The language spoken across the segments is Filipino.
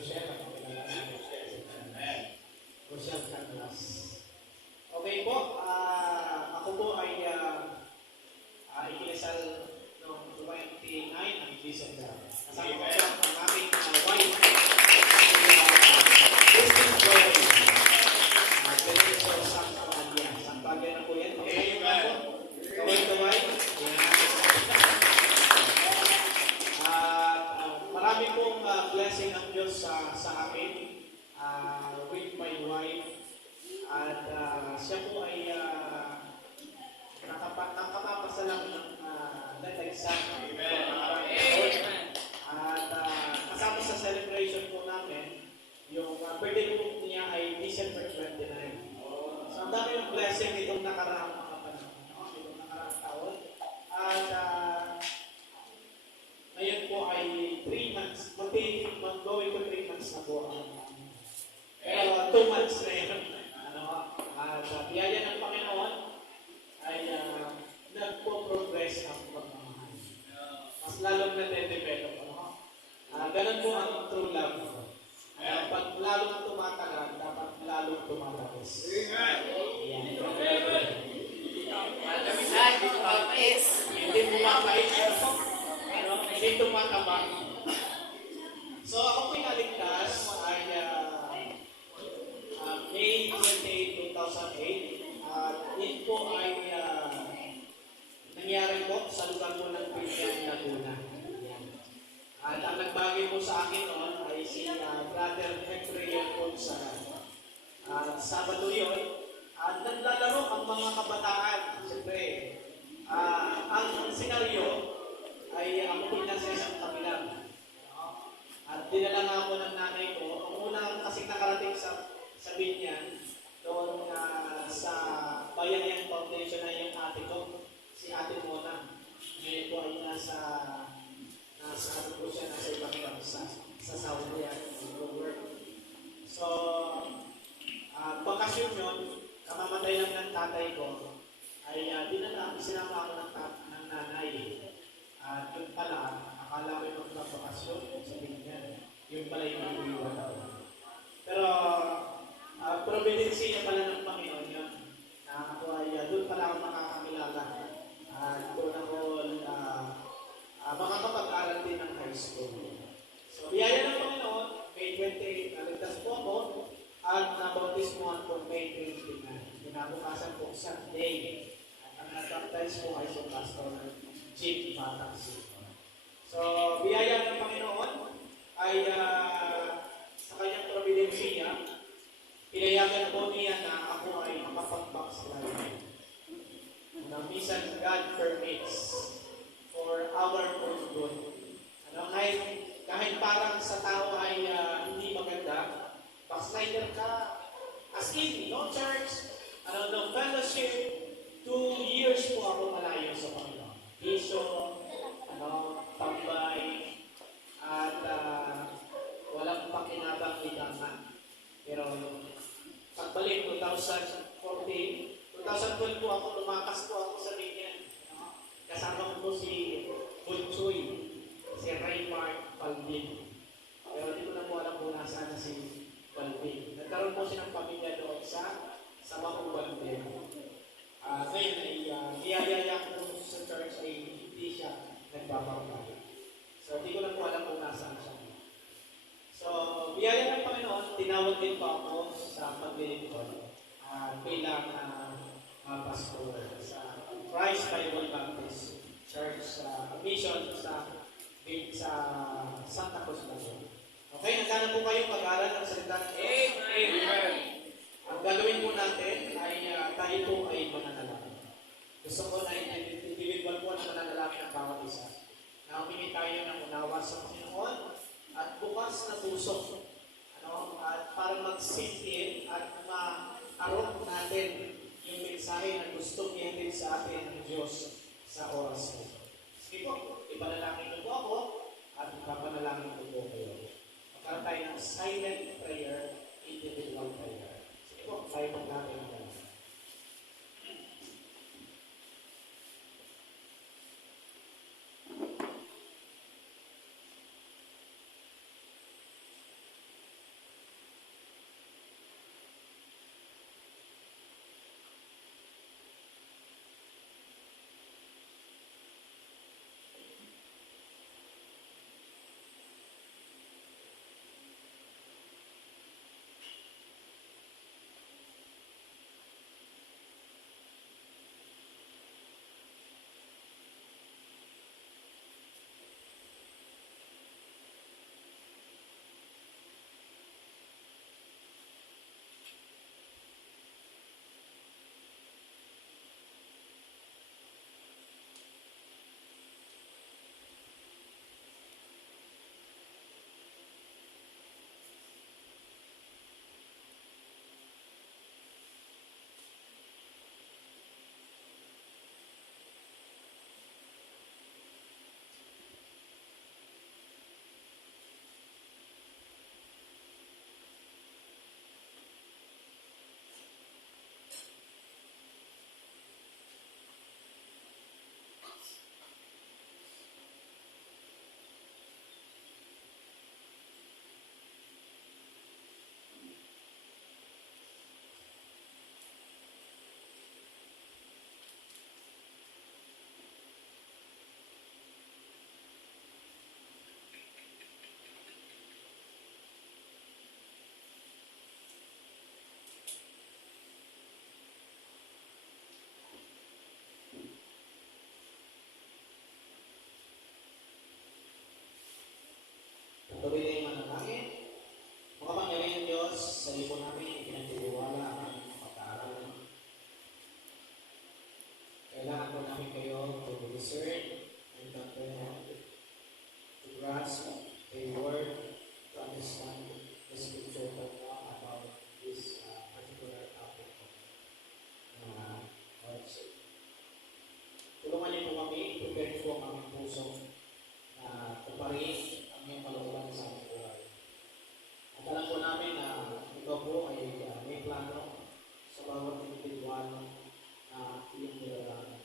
Rochelle, at pakilala namin Rochelle Canlas. Okay po, ako po ay ikinasal noong 29 ng December. Kasama ko siya ang aking wife, Christine Joy. Diretso sa Sampagya. Sampagya na po yan. Okay na po. Kaway-kaway. Marami pong blessing ng Diyos sa akin with my wife. At siya po ay nakapapasalang ng exam. At kasama sa celebration po namin, yung birthday po niya ay December 29. So ang dami yung blessing itong nakaraang mga panahon. Itong nakaraang taon. At ngayon po ay 3 months. Mag-going to 3 months na po. Pero 2 months na yun. At biyaya ng Panginoon ay nagpo-progress ang pagmamahal. Mas lalong na-develop. Ganun po ang true love. Pag lalong tumatagal, dapat lalong tumatapos. Hindi bumabait. Hindi tumataba. So ako po inaligtas ay May 28, 2008. Yun po ay nangyari po sa lugar po ng Pilipinas, Laguna. At ang nagbagay po sa akin noon ay si Brother Hector Ponsa. Sabado yun. At naglalaro ang mga kabataan. Siyempre, ang senaryo ay ako po nasa isang kabilang. At dinala nga ako ng nanay ko. Ang unang kasing nakarating sa Binyan, doon sa Bayanihan Foundation na yung ate ko, si Ate Mona. Ngayon po ay nasa ano po siya, nasa ibang bansa, sa Saudi at work. So, bakasyon yun, kamamatay lang ng tatay ko, ay sinama ako ng nanay. At yun pala, akala ko yung magbabakasyon sa Binyan. Yung pala yung nag-iwan ako. Pero, providency niya pala ng Panginoon yun. Na ako ay doon pala ako makakakilala. Doon ako makakapag-aral din ng high school. So, biyaya ng Panginoon, May 28, naligtas po ako at nabautismohan po May 29. Kinabukasan po Sunday. At ang nag-baptize po ay si Pastor Jim Batang. So, biyaya ng Panginoon ay sa kanyang providensiya, pinayagan po niya na ako ay makapag-backslide. Na minsan God permits for our own good. Kahit parang sa tao ay hindi maganda, backslider ka, as in, no church, no fellowship, 2 years po ako malayo sa Panginoon. Vision, tambay, at walang pakinabang itaman. Pero pagbalik 2014, 2012 po ako, lumakas po ako sa Binyan. Kasama ko po si Bunchoy, si Raymar Balbin. Pero hindi ko na po alam kung nasaan na si Balbin. Nagkaroon po siya ng pamilya doon sa Makong Balbin. Ngayon ay niyayaya ko sa church ay hindi siya nagbabangkay. So hindi ko na po alam kung nasaan siya. So, biyaya ng Panginoon, tinawag din po ako sa paglilingkod bilang pastor sa Christ Bible Baptist Church mission sa Santa Cruz Laguna. Okay, nagkano po kayo pag-aaral ng salita? Amen! Ang gagawin po natin ay tayo po ay mananalangin. Gusto ko na individual po na mananalangin ang bawat isa. Na humingi tayo ng unawa sa Panginoon at bukas na puso. At para mag-sink in at ma-arok natin yung mensahe na gusto ihatid sa atin ng Diyos sa oras mo. Sige po, ipanalangin ko po ako at ipapanalangin ko po kayo. Magkaroon tayo ng silent prayer, individual prayer. Sige po, tayo natin ang dalawa. manalangin. Mga Panginoon Diyos, sa iyo po namin ipinagtitiwala ang aming pag-aaral. Kailangan po namin kayo to discern and comprehend, to grasp a word, to understand the scripture about this particular topic of worship. Tulungan niyo po kami, prepare po ang aming puso na tuparin ang iyong kalooban sa aming buhay. At alam po namin na ikaw po ay may plano sa bawat individual na iyong nilalang.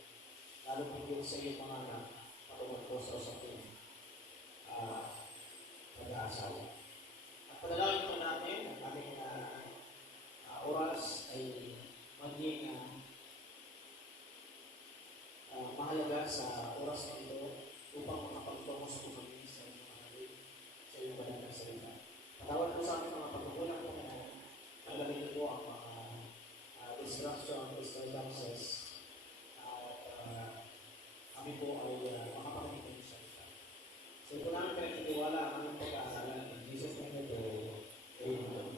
Lalo po sa iyong mga anak, patungkol po sa usapin pag-aasawa. At panalangin po namin ang aming oras ay maging mahalaga sa oras na ito upang makapagtungo sa kumangin sa iyong mahalin, sa iyong banal na salita. Patawad po sa aming mga pagkukulang po na nalamin po ang mga distraction, disturbances, at kami po ay makapakinig sa salita. So ito namin pinagtitiwala ang aming pag-aasalan. In Jesus' name po, amen.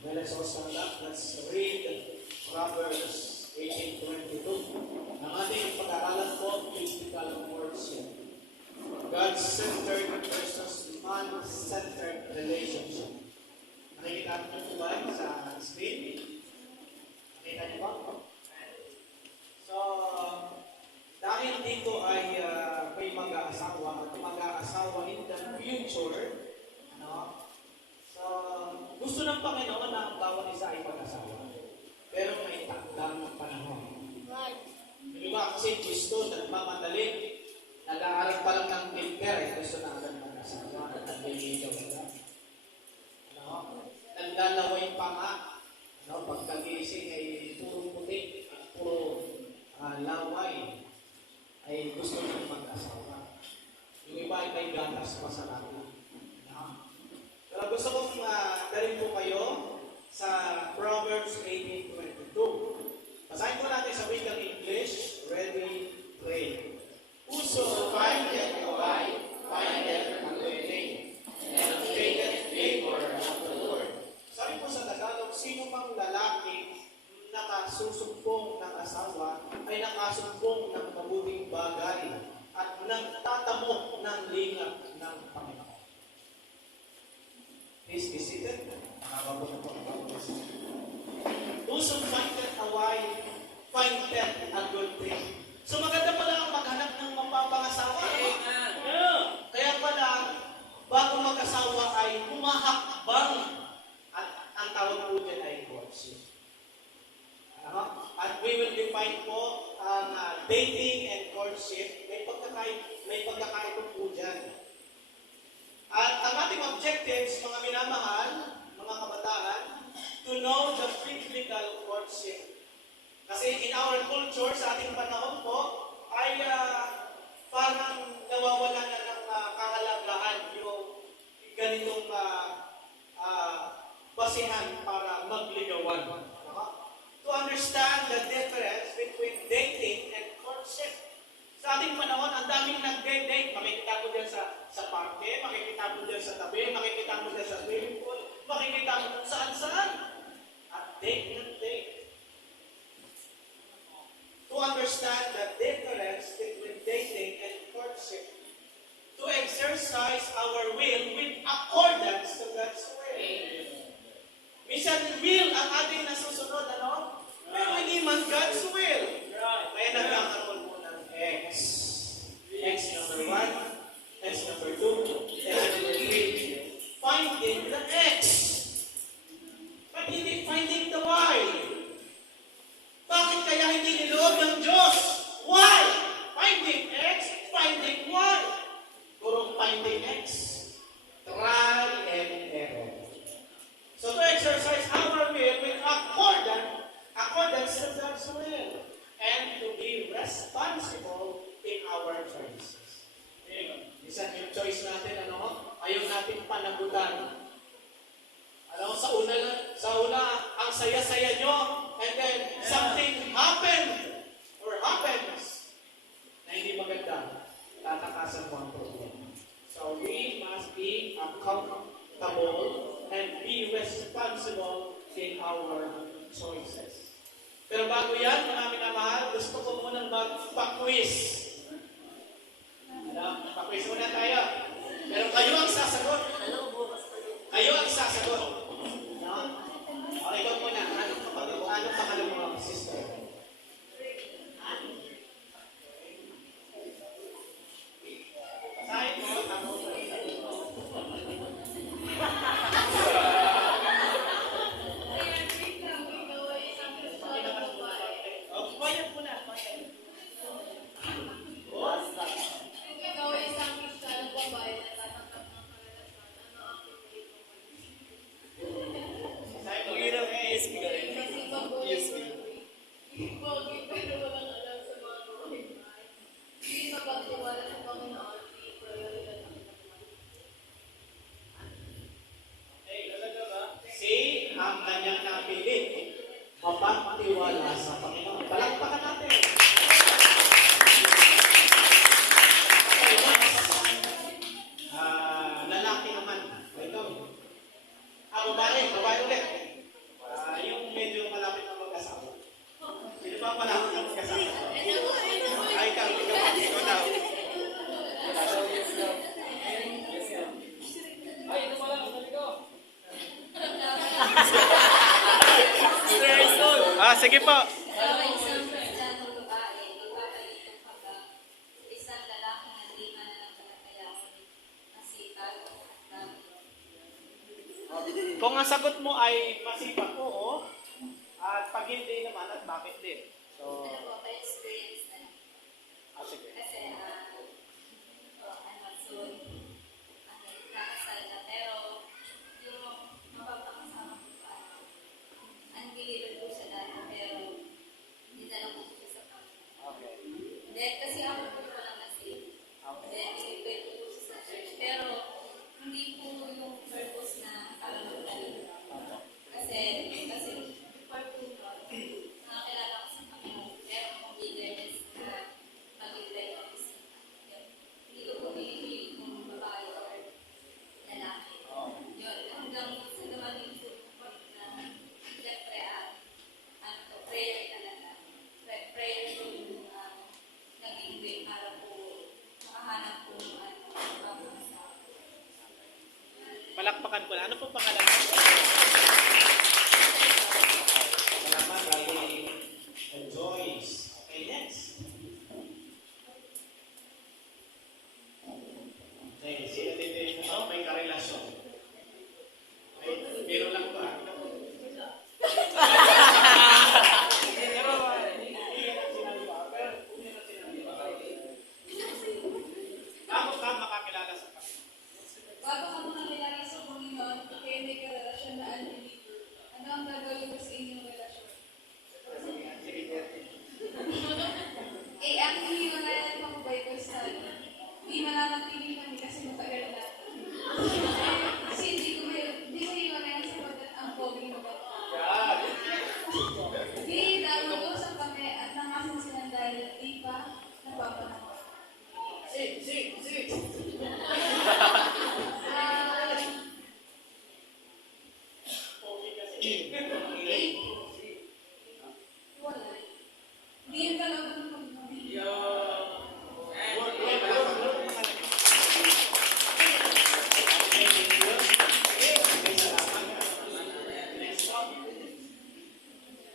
Now let's all stand up. Let's read Proverbs 18:22. Ang ating pag-aaralan po, biblical worship. God-centered versus man-centered relationship. Nakikita niyo po ba sa screen? Nakita niyo ba? So, dahil dito ay may mag-aasawa at mag-aasawa in the future, so, gusto ng Panginoon na ang bawat isa ay pag-asawa. Pero may takdang panahon. Di ba kasi Kristo nagmamadali, nag-aaral pa lang ng Pilper, gusto na agad mag-asawa, nag-iligaw na. Naglalaway pa nga, pagkagising ay puro puti, puro laway, ay gusto nang mag-asawa. Yung iba ay may gatas pa sa labi. Pero gusto kong dalhin po kayo sa Proverbs 18:22. Basahin po natin sa wikang English. Ready, pray. Whoso findeth a wife, findeth a good thing, and obtaineth favor of the Lord. Sabi po sa Tagalog, sino mang lalaki nakasusumpong ng asawa ay nakasumpong ng mabuting bagay at nagtatamok ng lingap ng Panginoon. Please be seated. Nakababot po ang pagkakas. Whoso findeth a wife, findeth a good thing. So maganda pala ang maghanap ng mapapangasawa. Kaya pala, bago mag-asawa ay humahakbang. At ang tawag po dyan ay courtship. At we will define po ang dating and courtship. May pagkakaiba po dyan. At ang ating objectives, mga minamahal, mga kabataan, to know the biblical courtship. Kasi in our culture, sa ating panahon po, ay parang nawawala na ng kahalagahan yung ganitong basihan para magligawan. To understand the difference between dating and courtship. Sa ating panahon, ang daming nag-date. Makikita mo dyan sa parke, makikita mo dyan sa tabi, makikita mo dyan sa swimming pool, makikita mo kung saan-saan. At date ng date. To understand the difference between dating and courtship. To exercise our will with accordance to God's will. Minsan will ang ating nasusunod, pero hindi man God's will. Kaya nagkakaroon po ng X. X number 1, X number 2, X number 3. Finding the X. But hindi finding the Y. Bakit kaya hindi niloob ng Diyos? Why? Finding X, finding Y. Puro finding X. Try and error. So to exercise our will with accordance to God's will. And to be responsible in our choices. Minsan yung choice natin, ayaw natin panagutan. Sa una, ang saya-saya nyo, and then something happened or happens na hindi maganda, tatakasan mo ang problema. So we must be and be responsible in our choices. Pero bago yan, mga minamahal, gusto ko munang magpa-quiz. Pa-quiz muna tayo. Pero kayo ang sasagot. Kayo ang sasagot. No? O, ikaw muna. Anong pangalan mo, sister? Basahin mo, tapos. Quiet muna. Ikaw ay isang Kristiyano babae na tatanggap ng karelasyon. Ano ang pipili mo? Basahin mo. Kasi pogi pero walang alam sa mga buhay. Hindi mapagtiwala sa Panginoon, hindi prioridad ang kinabukasan. Si ang kanyang napili, mapagtiwala sa Panginoon. Palakpakan natin. Okay, lalaki naman. Ito. Babae ulit. Yung medyo malapit na mag-asawa. Sino ba malapit na mag-asawa? Ay, ikaw daw. Sige po. Ikaw ay isang Kristiyano babae, ipapalitong ka ba sa isang lalaki na di mananampalataya, masipag at dami? Kung ang sagot mo ay masipag, oo. At pag hindi naman, at bakit din? So, Ano po, may experience na. sige. Kasi, I'm not soon. Nakasal na, pero yung mapapakasama ko pa, unbeliever po siya dati, pero hindi na lang po siya sa Panginoon. Okay. Then, kasi ako po walang nasave. Then, i-invite ko po siya sa church. Pero, hindi po yung purpose na para magdala. Kasi before po nun, nakakilala ko sa Panginoon. Pero kung eagerness na mag-invite ako sa Panginoon. Hindi ko po pinipili kung babae or lalaki. Yun, hanggang sa naman yung support na siyempre, prayer talaga. Prayer po yung naging way para po makahanap po ng sa Palakpakan ko na. Ano pong pangalan mo? Salamat, Daddy Joyce. Okay, next. Okay, sino din may karelasyon? Ay, biro lang ba? Pero, hindi yan ang sinabi ba? Pero, hindi yan ang sinabi ba? Bago ka makakilala sa Panginoon. bago ka makakilala sa Panginoon, kayo may karelasyon na unbeliever. Ano ang gagawin mo sa inyong relasyon? Ang iniwalayan mo Bible study. Di mananatili kami kasi matagal na. Kasi hindi ko iwalayan sapagkat ang pogi mo ba? Di nag-uusap kami at nangasin silang dahil di pa napapanahon. Wala. Hindi yung kalooban ng pagmamahal.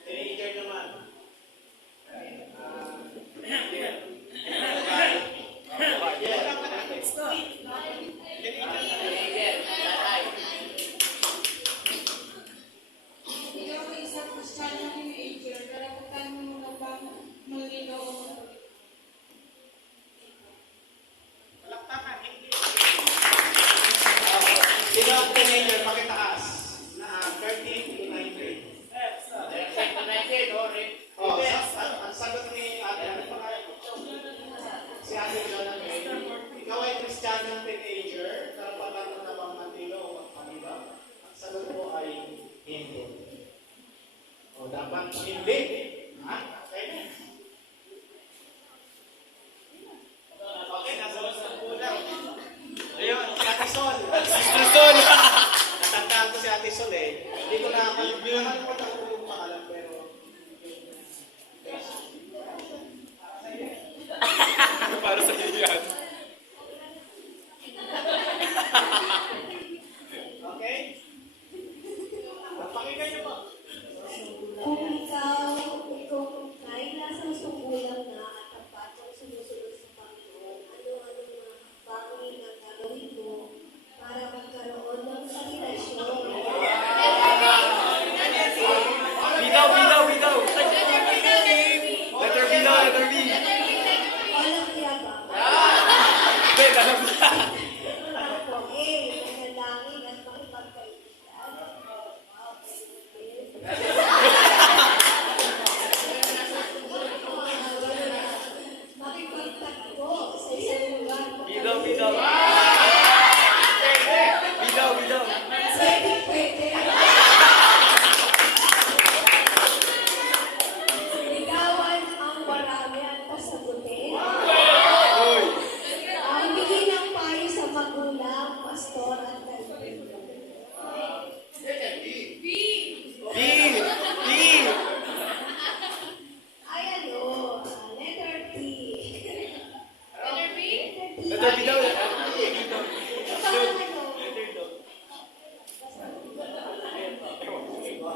Teenager naman. Ikaw ay isang Kristiyano teenager, karapatan mo na bang malinaw o Palakpakan, hindi. Sino ang teenager? Pakitaas. Na 13 to 19. Oh, ang sagot ni Ate, ano pangalan mo? Si Ate Jonathan. Ikaw ay Kristiyano teenager, karapatan mo na bang matilo o magpalibang? Ang sagot mo ay hindi. O dapat hindi. Ha? Okay na. Okay, nasa wakas ng kulang. Ayun, si Ate Sol. Sol!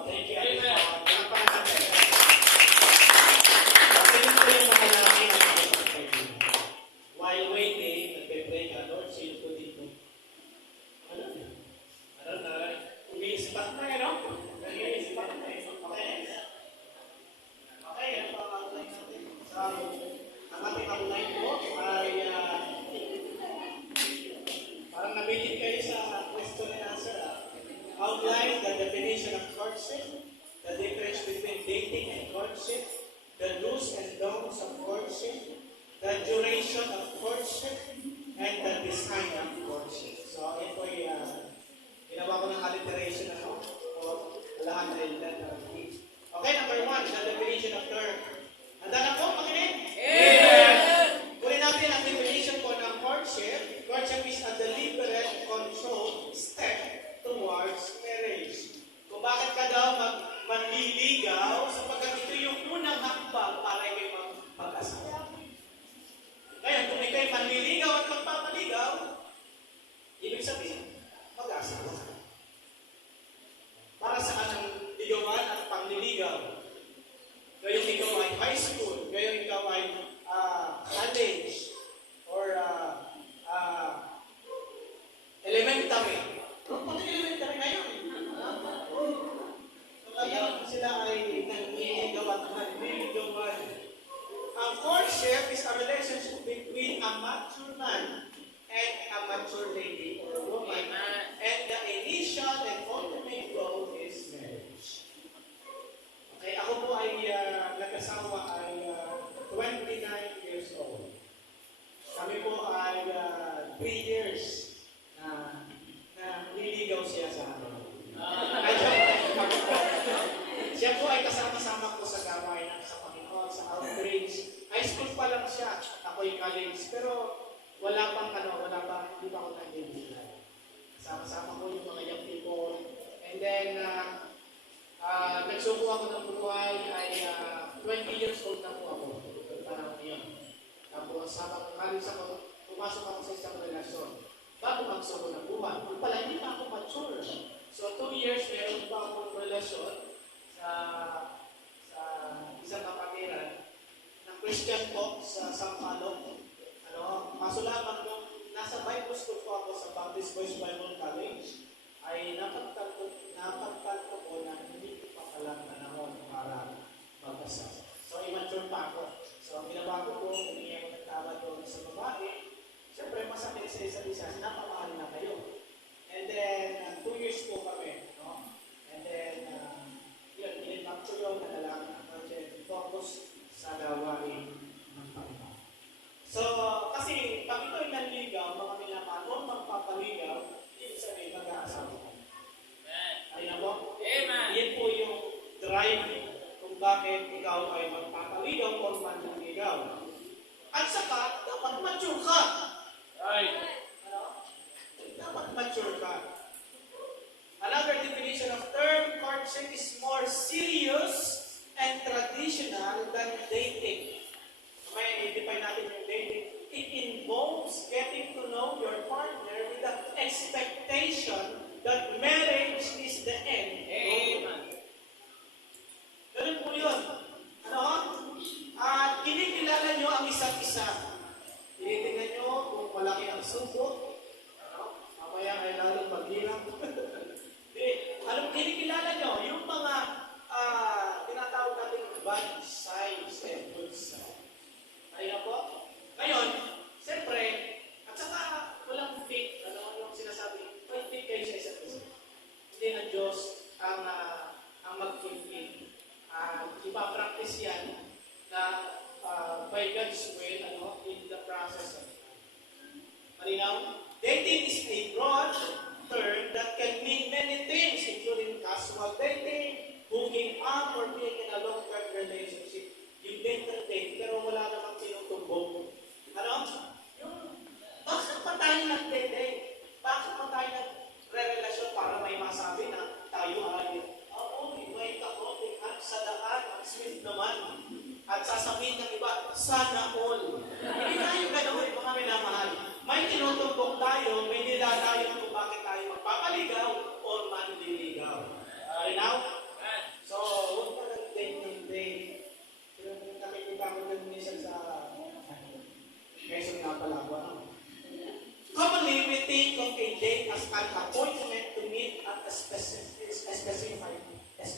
Thank you. Palakpakan natin. Tingnan ko yung mga lalaki na nagpapagpagpag. While waiting, nagpe-pray ka, Lord, sino po dito? Ano na? Umiispat na eh, no? Umiispat na eh. Okay? Okay, ano pa ang outline natin? So, ang ating outline po ay parang nabitin kayo sa question and answer. Outline the definition of courtship, the difference between dating and courtship, the do's and don'ts of courtship, the duration of courtship, and the design of courtship. So, ito ay ginawa ko ng alliteration o lahat ay letter D. Okay, number 1, the definition of term. Handa na po, makinig? Yes! Kunin natin ang definition po ng courtship. Courtship is a deliberate, controlled step towards marriage. Kung bakit ka daw manliligaw, sapagkat ito yung unang hakbang para kayo mag-asawa. Ngayon, kung ikaw'y manliligaw at magpapaligaw, ibig sabihin, mag-asawa ka. Para saan ang ligawan at pangliligaw? Ngayon ikaw ay high school, ngayon ikaw ay college, or elementary. Pati elementary ngayon. Ngayon sila ay nangliligaw at manliligawan. Ang courtship is a relationship between a mature man and a mature lady or woman. And the initial and ultimate goal is marriage. Okay, ako po ay nag-asawa ay 29 years old. Kami po ay 3 years na nililigaw siya sa akin. Siya po ay kasama-sama ko sa gawain sa Panginoon, sa outreach. High school pa lang siya, ako'y college. Pero wala pang hindi pa ako nag-ibigay. Kasama-sama ko yung mga young people. And then, nagsuko ako ng buhay ay 20 years old na po ako. Parang yun. Tapos, habang college ako, pumasok ako sa isang relasyon. Bago magsuko ng buhay. Kung pala, hindi pa ako mature. So, 2 years, meron pa akong relasyon sa isang kapatiran na Christian po sa Sampaloc. Kaso lamang nung nasa Bible school po ako sa Baptist Boys Bible College, ay napagtanto ko na hindi ko pa palang panahon para mag-asawa. So, immature pa ako. So, ang ginawa ko po, humingi ako ng tawad doon sa babae. Siyempre, masakit sa isa't isa, napamahal na kayo. And then, 2 years po kami. No? And then, yun, in-impact ko yun, nadalangin ako dyan, focus sa gawain ng Panginoon. So, kasi pag ito'y nanligaw, mga minamahal, huwag magpapaligaw, ibig sabihin mag-aasawa ka. Ay na po? Amen. Yan po yung drive kung bakit ikaw ay magpapaligaw o manliligaw. At saka, dapat mature ka. Right. Dapat mature ka. Another definition of term courtship is more serious and traditional than dating. May i-define natin yung dating. It involves getting to know your partner with the expectation that marriage is the end. Amen. Ganun po yun. At kinikilala nyo ang isa't isa. Tinitingnan nyo kung malaki ang subo. Mamaya ay lalong maghirap. Kinikilala nyo yung mga tinatawag natin bad signs and good signs. Ayun na po. Ngayon, siyempre, at saka walang fit. Yung sinasabi, may fit kayo sa isa't isa. Hindi na Diyos ang mag-fit. Ipapractice yan na by God's will, in the process of time. Malinaw? Dating is a broad term that can mean many things, including casual dating, hooking up, or being in a long-term relationship. Yung date, pero wala namang tinutumbok. Bakit pa tayo nag-date? Bakit pa tayo nagre-relasyon para may masabi na tayo ay, may kakoting at sa daan, ang sweet naman. At sasabihin ng iba, sana all. Hindi tayo gano'n, mga minamahal. May tinutumbok tayo, may nilalayo kung bakit tayo magpapaligaw o manliligaw. Now,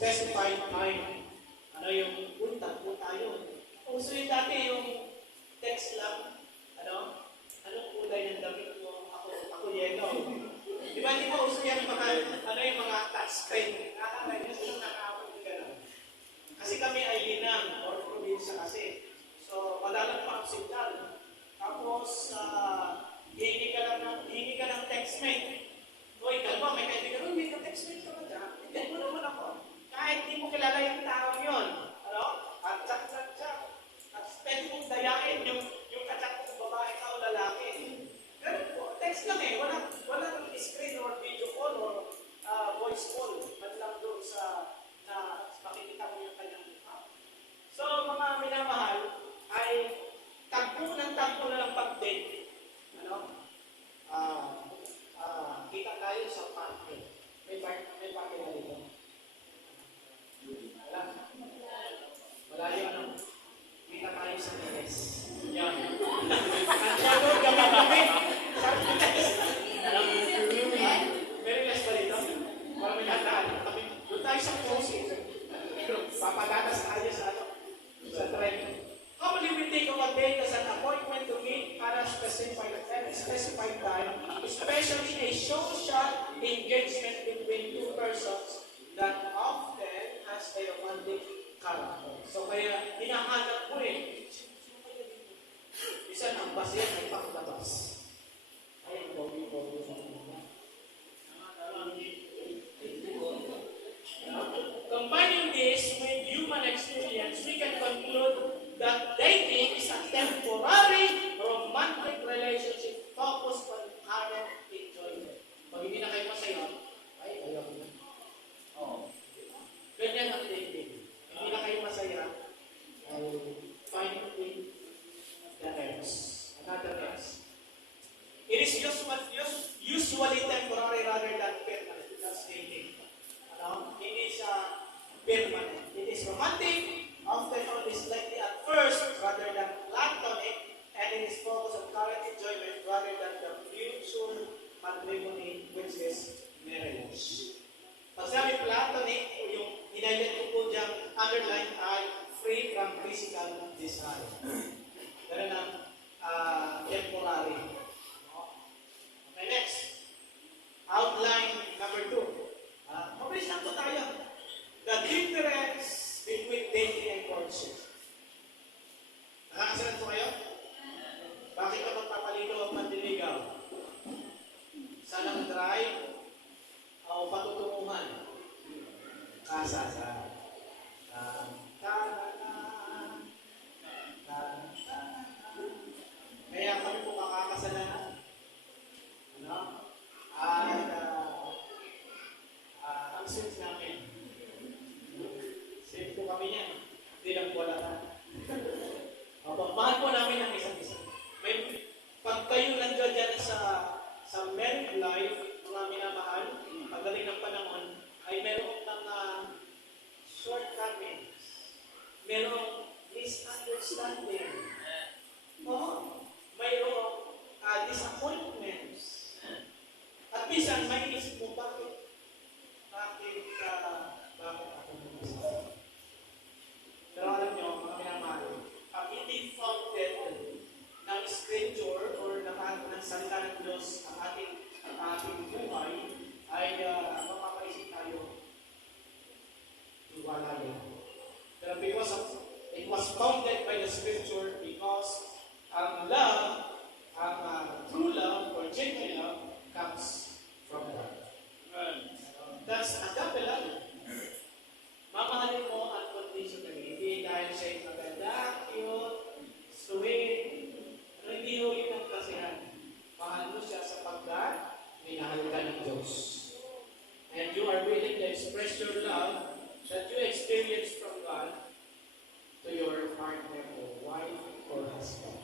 specified time. Ano yung punta po tayo. Uso yung dati yung text lang. Anong kulay ng damit mo? Ako yellow. Di ba uso yan mga, yung mga touch screen. Nakakaya nyo sila nakakapag gano'n. Kasi kami ay linang or probinsya kasi. So, madalang pa ang signal. Tapos, hihingi ka ng textmate. Uy, kalma, may kaibigan, may ka-textmate ka ba dyan? Hindi mo naman ako. Kahit di mo kilala yung tao yun. At chat. At pwede mong dayain yung kachat kong babae ka o lalaki. Ganun po, text lang eh. Walang screen or video call or voice call. At lang doon sa makikita mo yung kanyang mukha. So, mga minamahal, ay tagpo na lang pag-date. Kita tayo sa parke. May parke na dito. Malayo. Kita tayo sa Teres. Yan. Ang kami. Sa Teres. Very less ba dito? Para may lataan. Doon tayo sa closing. Papagatas tayo sa tren. How will you take a date as an appointment to meet at a specified time, especially a social engagement between two persons that often has a romantic character? So kaya hinahanap mo eh. Isa ang bas yan ay panglabas. Ay, ang pogi-pogi sa combining this with human experience, we can conclude that dating is a temporary romantic relationship focused on current enjoyment. Pag hindi na kayo masaya, ay, ayaw ko na. Ganyan ang dating. Hindi na kayo masaya, ay, find the else. Another else. It is usually temporary rather than permanent. That's dating. It is permanent. It is romantic, often only slightly at first rather than platonic, and it is focused on current enjoyment rather than the future matrimony, which is marriage. Pag sabi platonic, yung hinayat ko po diyang underline ay free from physical desire. Ganun ang temporary. Okay, next. Outline number 2. Mabilis lang po tayo. The difference between dating and courtship. Nakakasalan po kayo? Bakit ka magpapaligaw o mandiligaw? Salang drive o patutunguhan? Kasasa. Kaya kami po makakasalan. Ang sense namin. Safe po kami niyan. Hindi lang wala na. Mahal po namin ang isa't isa. Pag kayo nandiyan dyan sa married life, mga minamahal, pagdating ng panahon, ay meron ng shortcomings. Merong misunderstanding. Mayroong disappointments. At minsan, may isip mo, bakit ako nagsasabi? Pero alam nyo, mga minamahal, hindi founded ng scripture or ng salita ng Diyos ang ating buhay, ay mapapaisip tayo iwala yun. Pero because it was founded by the scripture, because ang love, ang true love or genuine love comes from God. That's agape love. Mamahalin mo unconditionally. Hindi dahil siya'y maganda, cute, sweet, hindi huli ng kasihan. Mahal mo siya sapagkat minahal ka ng Diyos. And you are willing to express your love that you experience from God to your partner or wife or husband.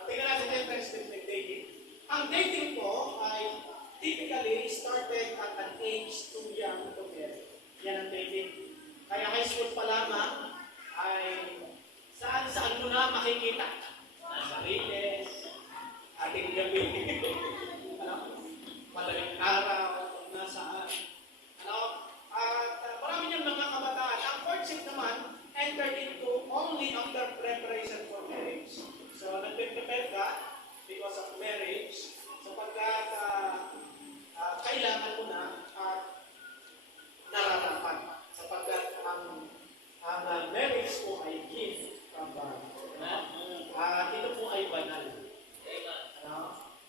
At tingnan natin yung perspective ng dating. Ang dating po ay typically started at an age too young to marry. Yan ang dating. Kaya high school pa lamang ay saan mo na makikita. Sa Riles, ating gabi, madaling araw, nasaan. At marami niyang mga entered into only after preparation for marriage. So, nagpe-prepare ka because of marriage, sapagkat kailangan mo na at nararapat. Sapagkat ang marriage po ay gift from God. Ito po ay banal.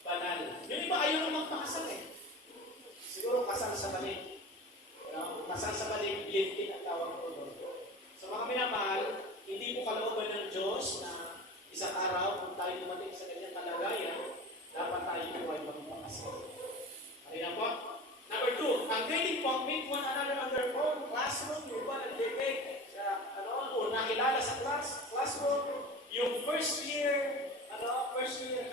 Banal. Yung iba ayaw na magpakasal eh. Siguro kasal sa balik. Kasal sa balik, live-in ang tawag ko doon. Sa mga minamahal, hindi po kalooban ng Diyos na isang araw, kung tayo dumating sa kanyang kalagayan, dapat tayo po ay magpakasal. Ayun po. Number 2, ang grading po, meet one another on their own classroom, yung iba nag-debate o nakilala sa classroom, yung first year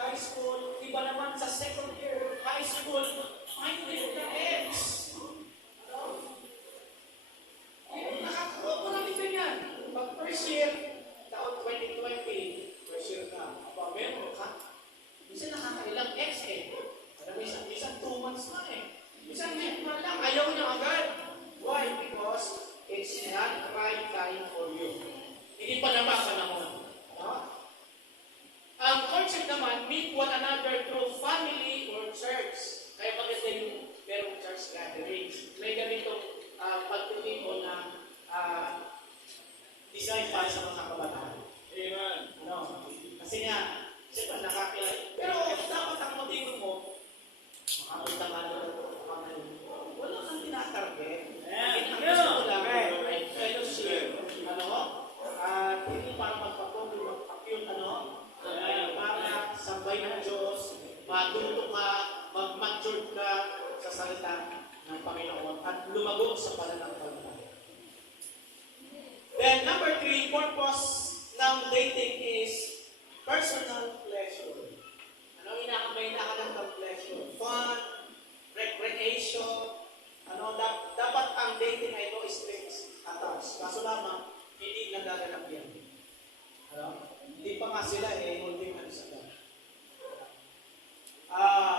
high school, iba naman sa second year high school, find with the ex. Nakakaroon ganyan. Pag first year, taon 2020, first year ka, meron ka, minsan nakakailang ex eh. Minsan 2 months na eh. Minsan na lang, ayaw niya agad. Why? Because it's not right time for you. Hindi pa naman panahon. Ang concept naman, meet one another through family or church. Kaya maganda yung merong church gatherings. May ganitong pagtutiko na design para sa mga kabataan. Amen. Kasi nga, siyempre nakakilala. Pero dapat ang motibo mo, makapunta ka wala kang tinatarget. Ang gusto ko lang ay fellowship. At hindi para magpapong, magpakyut, para sabay ng Diyos, matuto ka, mag-mature ka sa salita ng Panginoon at lumago sa pananampalataya. Then number 3, purpose ng dating is personal pleasure. Inakamay na ka lang ng pleasure? Fun, recreation, dapat ang dating ay no strings attached. Kaso lamang, hindi nagaganap yan. Hindi pa nga sila holding hands agad.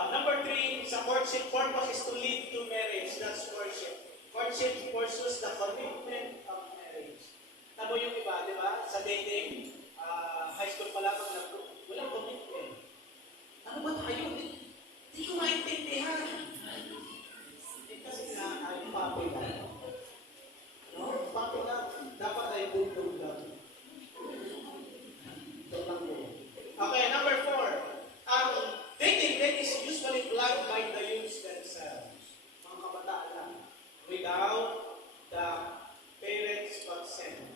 Number 3, sa courtship, purpose is to lead to marriage. That's courtship. Courtship pursues the commitment of marriage. Tamo yung iba, di ba? Sa dating, high school pa lamang na walang commitment. Ano ba tayo? Hindi ko maintindihan. Kasi nga, ay papi lang. Papi lang. Dapat ay bundog lang. Okay, number 4. Ang dating is usually planned by the youths themselves. Mga kabataan lang. Without the parents' consent.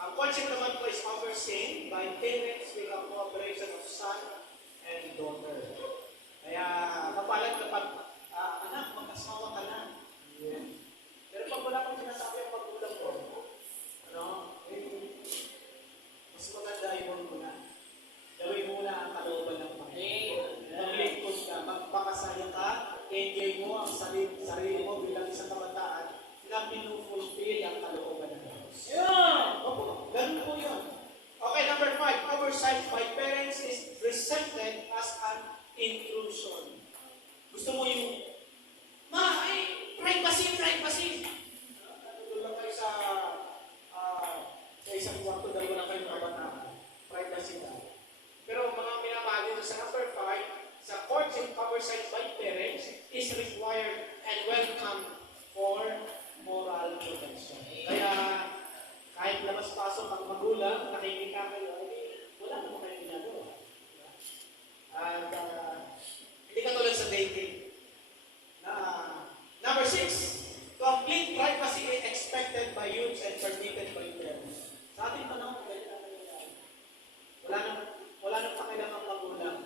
Ang concept naman po is overseen by parents with a cooperation of son and daughter. Kaya, mapalag kapag, anak, magkasawa ka na. Pero pag wala kang sinasabi ang pagkulang ko, mas maganda iwan mo na. Gawin mo na ang kalooban ng Panginoon. Maglingkod ka, magpakasaya ka, enjoy mo ang sarili mo bilang isang kabataan na pinufulfill ang kalooban ng Diyos. Opo, ganun po yun. Okay, number 5, oversight by parents is presented as an intrusion. Gusto mo yung, privacy. Doon lang kayo sa isang kwarto, dalawa lang kayo kabataan. Privacy na. Pero mga minamahal sa number 5, sa courtship, oversight by parents is required and welcome for moral protection. Kaya, kahit labas-pasok ang magulang, nakikita kayo, wala mo kayo ginagawa. At hindi katulad sa dating. Number 6, complete privacy is expected by youths and permitted by parents. Sa ating panahon, pwede na nangyayari. Wala nang pakilang ang magulang.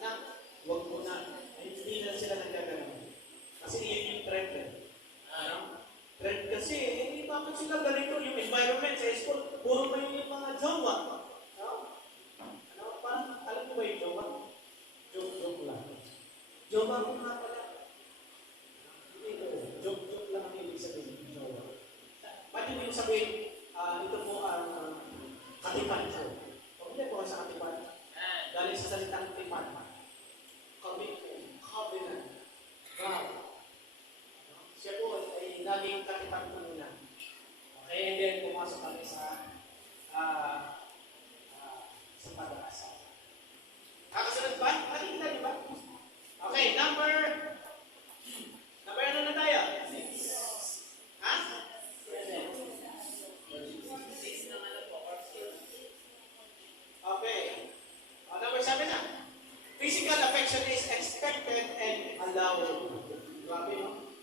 Anak, huwag mo na. Hindi na sila nagkagano. Kasi yun yung trend eh. Trend kasi, bakit sila ganito yung environment sa school? Puro ba yung mga jowa? Parang, alam mo ba yung jowa? Joke lang. Jowa ko nga pala. Joke lang ang ibig sabihin ng jowa. Ba't yung sabihin, ito po ang katipan ko. Pagkita po sa katipan, galing sa salitang katipan. Commitment, covenant, vow. Siya po ay naging katipan ko muna. Grabe, no?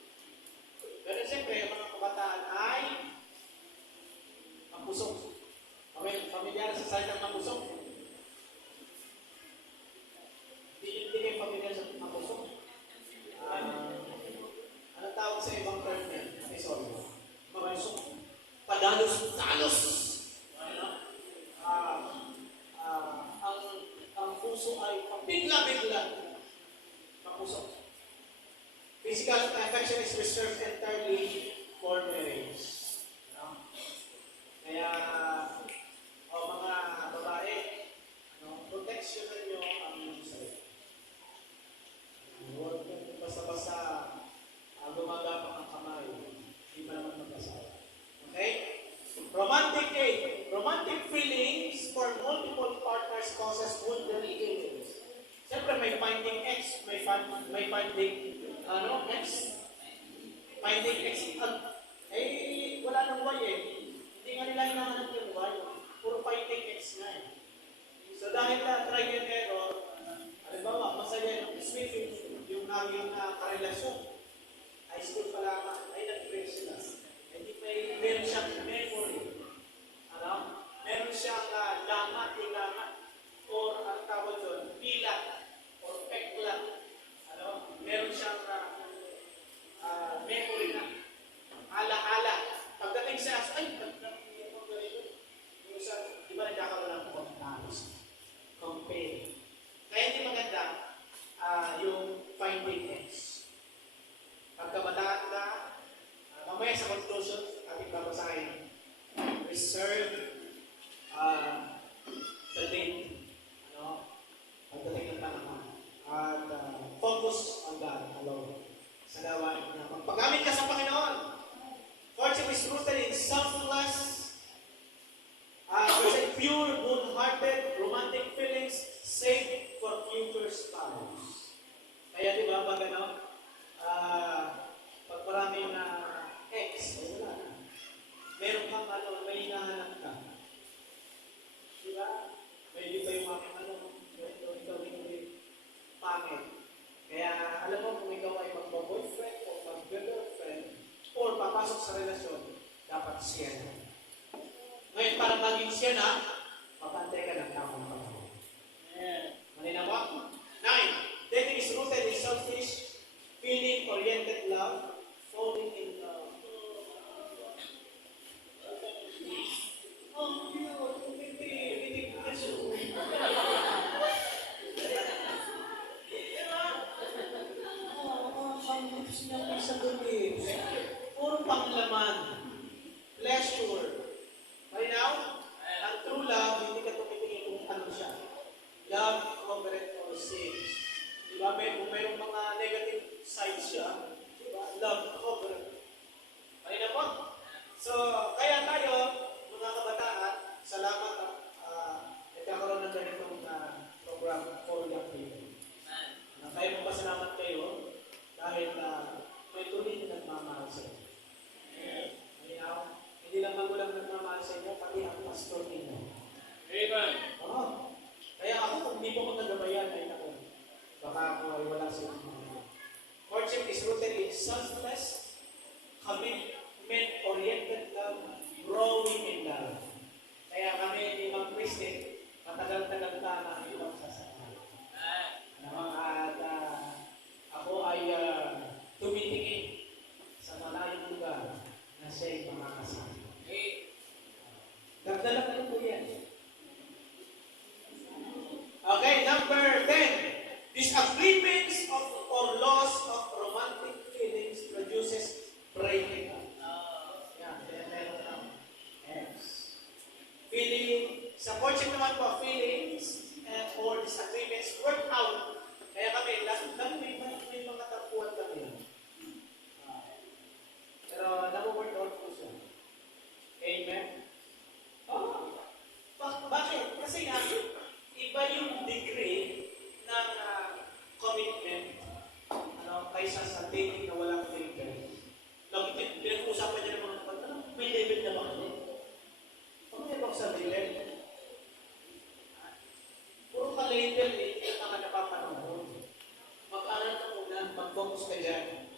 Pero siyempre, ang mga kabataan ay mapusok. Pamilyar sa salitang mapusok. Hindi kayo pamilyar sa mapusok. Anong tawag sa ibang term yan? Ay, sorry. Mapusok. Padalos-talos. Ano? Ang puso ay pabigla-bigla. Mapusok. Physical affection is reserved entirely for marriage. No? Kaya, mga babae, no, proteksyonan nyo ang inyong sarili. Huwag kung basta-basta gumagapang ang kamay, hindi pa naman magkasawa. Okay? Romantic aid. Romantic feelings for multiple partners causes wondering feelings. Siyempre may finding X, may finding X. Finding X. Wala nang Y eh. Hindi nga nila hinahanap yung Y. Puro finding X nga eh. So dahil na try and error, halimbawa, masaya yung sweet yung naging karelasyon. High school pa lamang, ay nag-break sila. Hindi meron siyang memory. Meron siyang lamat, or ang tawag doon, pilat, or peklat. Meron siyang memory na. Ala-ala. Pagdating sa aso, ay, yung isa, di ba nagkakaroon ng comparison? Compare. Kaya hindi maganda yung finding X. Pagkabataan ka, mamaya sa conclusion, ating babasahin, reserve the date. Pagdating ng panahon. At focus on God alone. Sa gawain niya. Pagpagamit ka sa Panginoon. Courtship is rooted in selfless, pure, good-hearted, romantic feelings, safe for future spouse. Kaya di ba, pag pag maraming ex, wala na. Meron kang may hinahanap ka. Di ba? May di ba yung mga ikaw hindi pangit. Kaya alam mo kung ikaw ay magbo-boyfriend o mag-girlfriend or papasok sa relasyon, dapat siya na. Ngayon, para maging siya na, mapantay ka ng tamang panahon. Malinaw ba? 9. Dating is rooted in selfish, feeling-oriented love, falling in love. Puro panglaman, pleasure. Malinaw? Ang true love, hindi ka tumitingin kung ano siya. Love, covereth all sins. Diba? Kung mayroong mga negative sides siya, diba? Love, covereth. Malinaw po? So, kaya tayo, mga kabataan, salamat nagkakaroon ng ganitong program for young people. Kaya magpasalamat kayo dahil may tuloy na nagmamahal sa inyo. Malinaw? Hindi lang magulang nagmamahal sa inyo, pati ang pastor ninyo. Amen. Kaya ako, kung hindi ko magagabayan, ay naku, baka ako ay wala sa inyo. Courtship is rooted in selfless, commitment-oriented love, growing in love. Kaya kami ni Mang Christine, matagal-tagal na ibang sasakay. At ako ay tumitingin sa malayong lugar na siya'y makakasama. Dagdalang ano po yan? Okay, number 10. Disagreements or loss of romantic feelings produces breaking up. Feeling, sa courtship naman po, feelings or disagreements work out. Kaya kami, may mga tapuan kami. Pero nag-work out po siya. Amen? Bakit? Kasi iba yung degree ng commitment kaysa sa dating na walang label. Pinag-uusapan niya naman, may label na ba kami? Pag-ibig ako sa label, puro ka label, hindi ka napapanahon. Mag-aral ka muna, mag-focus ka dyan.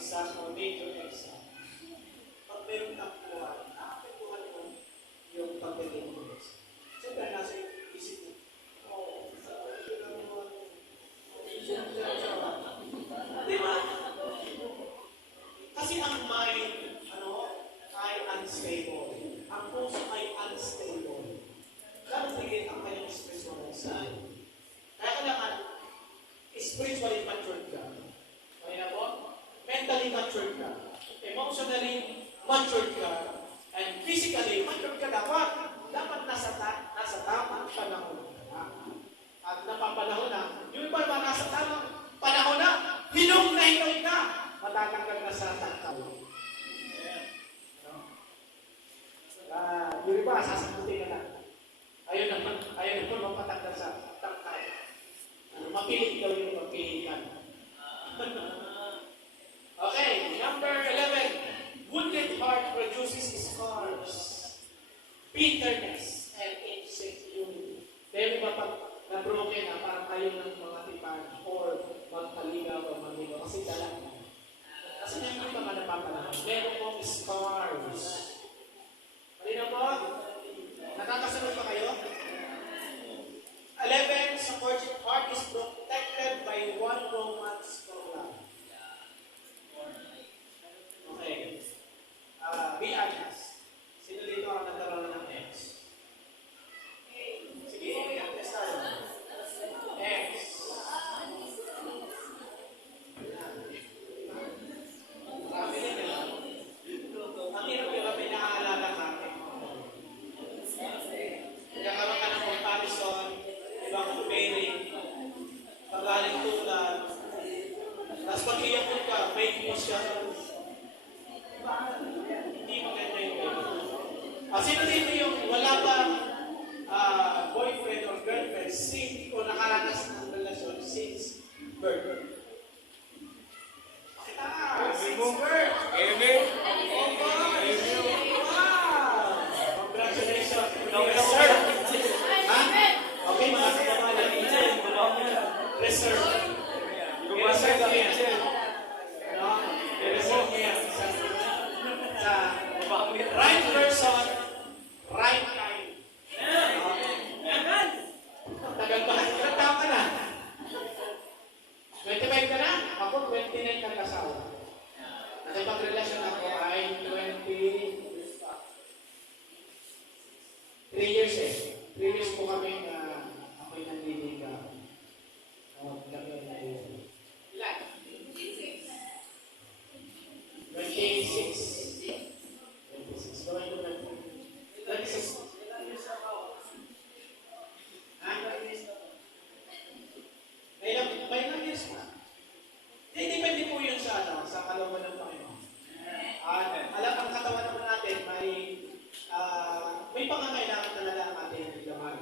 exam o major exam, pag mayroong takbuhan, nakapagpuhan mo yung pagdating mo. Siyempre, nasa isip mo, oh, hindi na mo, di ba? Kasi ang mind, ay unstable. Ang puso ay unstable. Lalo tigil ang kanyang spiritual side. Kaya kailangan, spiritually matured ka. Kaya po, mentally matured ka. Emotionally matured ka. And physically matured ka dapat nasa tamang panahon ka. At napapanahon na, yung iba ba nasa tamang panahon na, hinog ka. Matagal ka na sa tangkaw. Yung iba, sasagutin ka na. Ayaw naman mapatagdag sa tangkay. Mapilit daw yung mapilitan. Okay, number 11. Wounded heart produces scars, bitterness, and insecurity. Dahil ba pag na-broken na, parang kayo ng mga tipan or magpaligaw o magigaw kasi dala na. Kasi hindi pa man napapanahon. Meron pong scars. Malinaw po? Nakakasunod pa kayo? 11, sa courtship heart is protected by one romance program. Okay. Be honest. Sino dito ang nagkaroon ng ex? Sige, test tayo. Ex. Marami na nila. Ang hirap yung kami naaalala natin. Nagkakaroon ka ng comparison, ibang comparing, pagaling tulad, tapos pag iyakot ka, may emotion. Hindi maganda yung sino dito yung wala bang boyfriend or girlfriend since o nakaranas ng relasyon since birth? Since birth! Amen. Wow! Congratulations! Reserve! Ha? Okay, mga kapamalan. Reserve. I-reserve ko yan. I-reserve ko yan. Sa right person, right time. Tagal ba? Ilang taon ka na? 25 ka na? Ako 29 ka kasawa. Nakipag-relasyon ako ay 3 years eh. 3 years po kami na ako'y nanliligaw. Kami ay ilan? 26. 26. Gawin ko na 26. Ha? May ilang years na. Depende po yun sa kalooban ng Panginoon. Alam ang katawan naman natin, may pangangailangan talaga ang ating laman.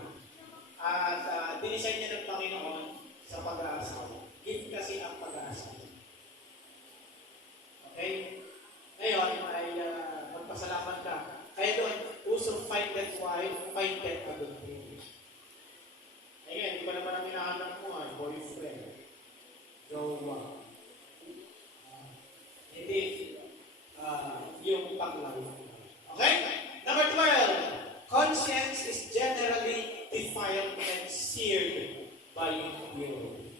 At dinisign niya ng Panginoon sa pag-aasawa. Gift kasi ang pag-aasawa. Okay? Ngayon, ay magpasalamat ka. Kaya doon, whoso findeth wife, findeth a good thing. Ngayon, hindi pa naman ang hinahanap mo boyfriend, jowa. Hindi yung panglaw. Okay? Number 12. Conscience is generally defiled and seared by impurity.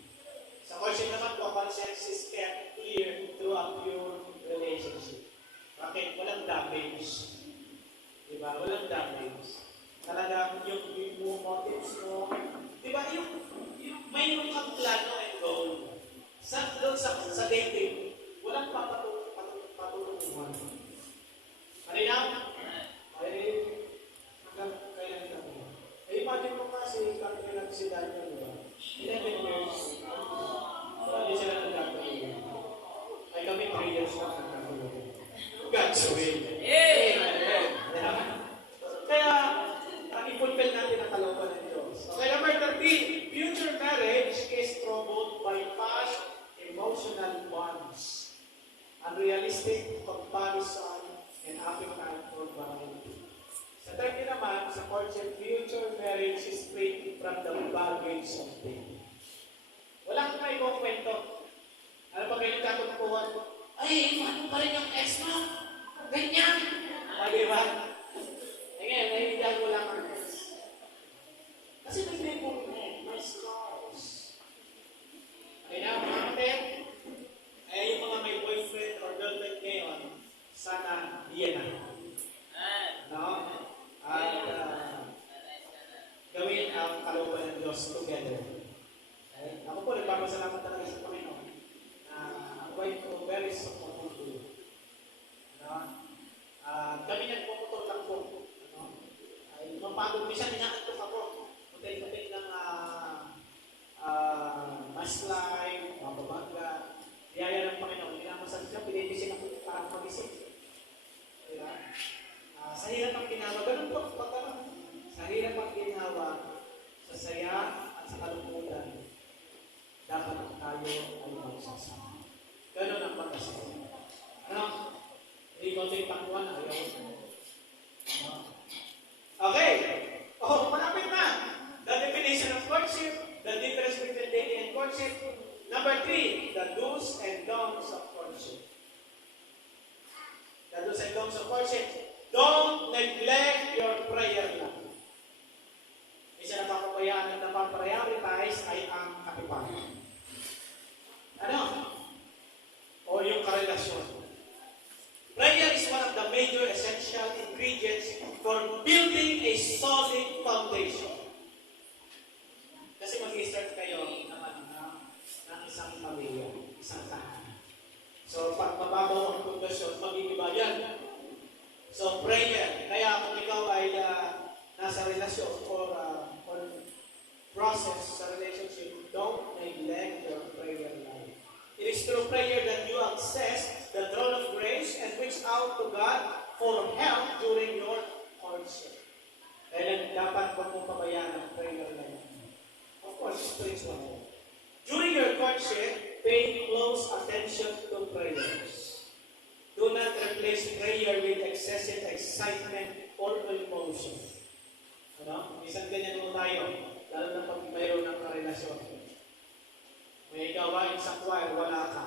Sa conscience naman po, conscience is kept clear through a pure relationship. Bakit? Walang damage. Diba? Walang damage. Talagang yung motives mo. Diba? Yung mayroon kang plano and goal. Sa dating, walang patutunguhan. Malinaw? Okay. Hanggang kailan ka mo. Imagine mo kasi kami si Daniel, diba? 11 years. Hindi sila nagkakaroon. Ay kami 3 years lang nagkakaroon. God's will. Amen. Kaya, i-fulfill natin ang kalooban ng Diyos. Okay, number 13. Future marriage is troubled by past emotional bonds, unrealistic comparison, and appetite for variety. Sa 30 naman, sa courtship, future marriage is free from the baggage of pain. Walang may kwento. Ano ba kayo nagkatungkuhan? Ay, eh, ano pa rin yung ex mo? Ganyan. Di ba? Ngayon, naiindihan mo lang ang ex. Kasi may label na eh, may scars. Okay na, mga kapatid, yung mga may boyfriend or girlfriend ngayon, sana iyan na. No? At gawin ang kalooban ng Diyos together. Okay? Ako po, nagpapasalamat talaga sa Panginoon na ang wife ko very supportive to you. No? Kami nagpuputol lang po. No? Ay, mapagod, minsan inaantok ako. Putik-putik ng maslay, mapabangga. Biyaya ng Panginoon, minamasal siya, pinipisin ako para magising. Diba? Sa hirap ang ginawa, ganun po, sa hirap ang ginawa, sa saya at sa kalungkutan, dapat tayo ay magsasama. Ganun ang pagkasama. Ano? Hindi ko ito takbuhan, ayaw. Okay. Malapit na. The definition of courtship, the difference between dating and courtship. Number 3, the do's and don'ts of courtship. The do's and don'ts of courtship. Don't neglect your prayer life. Isa na papabayaan at napaprioritize ay ang katipan. Ano? O yung karelasyon. Prayer is one of the major essential ingredients for building a solid foundation. Kasi mag-start kayo ng isang pamilya, isang tahanan. So, pag mababaw ang pundasyon, mag-iiba yan. So, prayer. Kaya kung ikaw ay nasa relasyon or process sa relationship, don't neglect your prayer life. It is through prayer that you access the throne of grace and reach out to God for help during your courtship. Kaya dapat huwag mong pabayaan ang prayer life. Of course, spiritual. During your courtship, pay close attention to prayers. Do not replace prayer with excessive excitement or emotion. Ano? Isang ganyan mo tayo, lalo na pag mayroon ng karelasyon. May gawain sa choir, wala ka.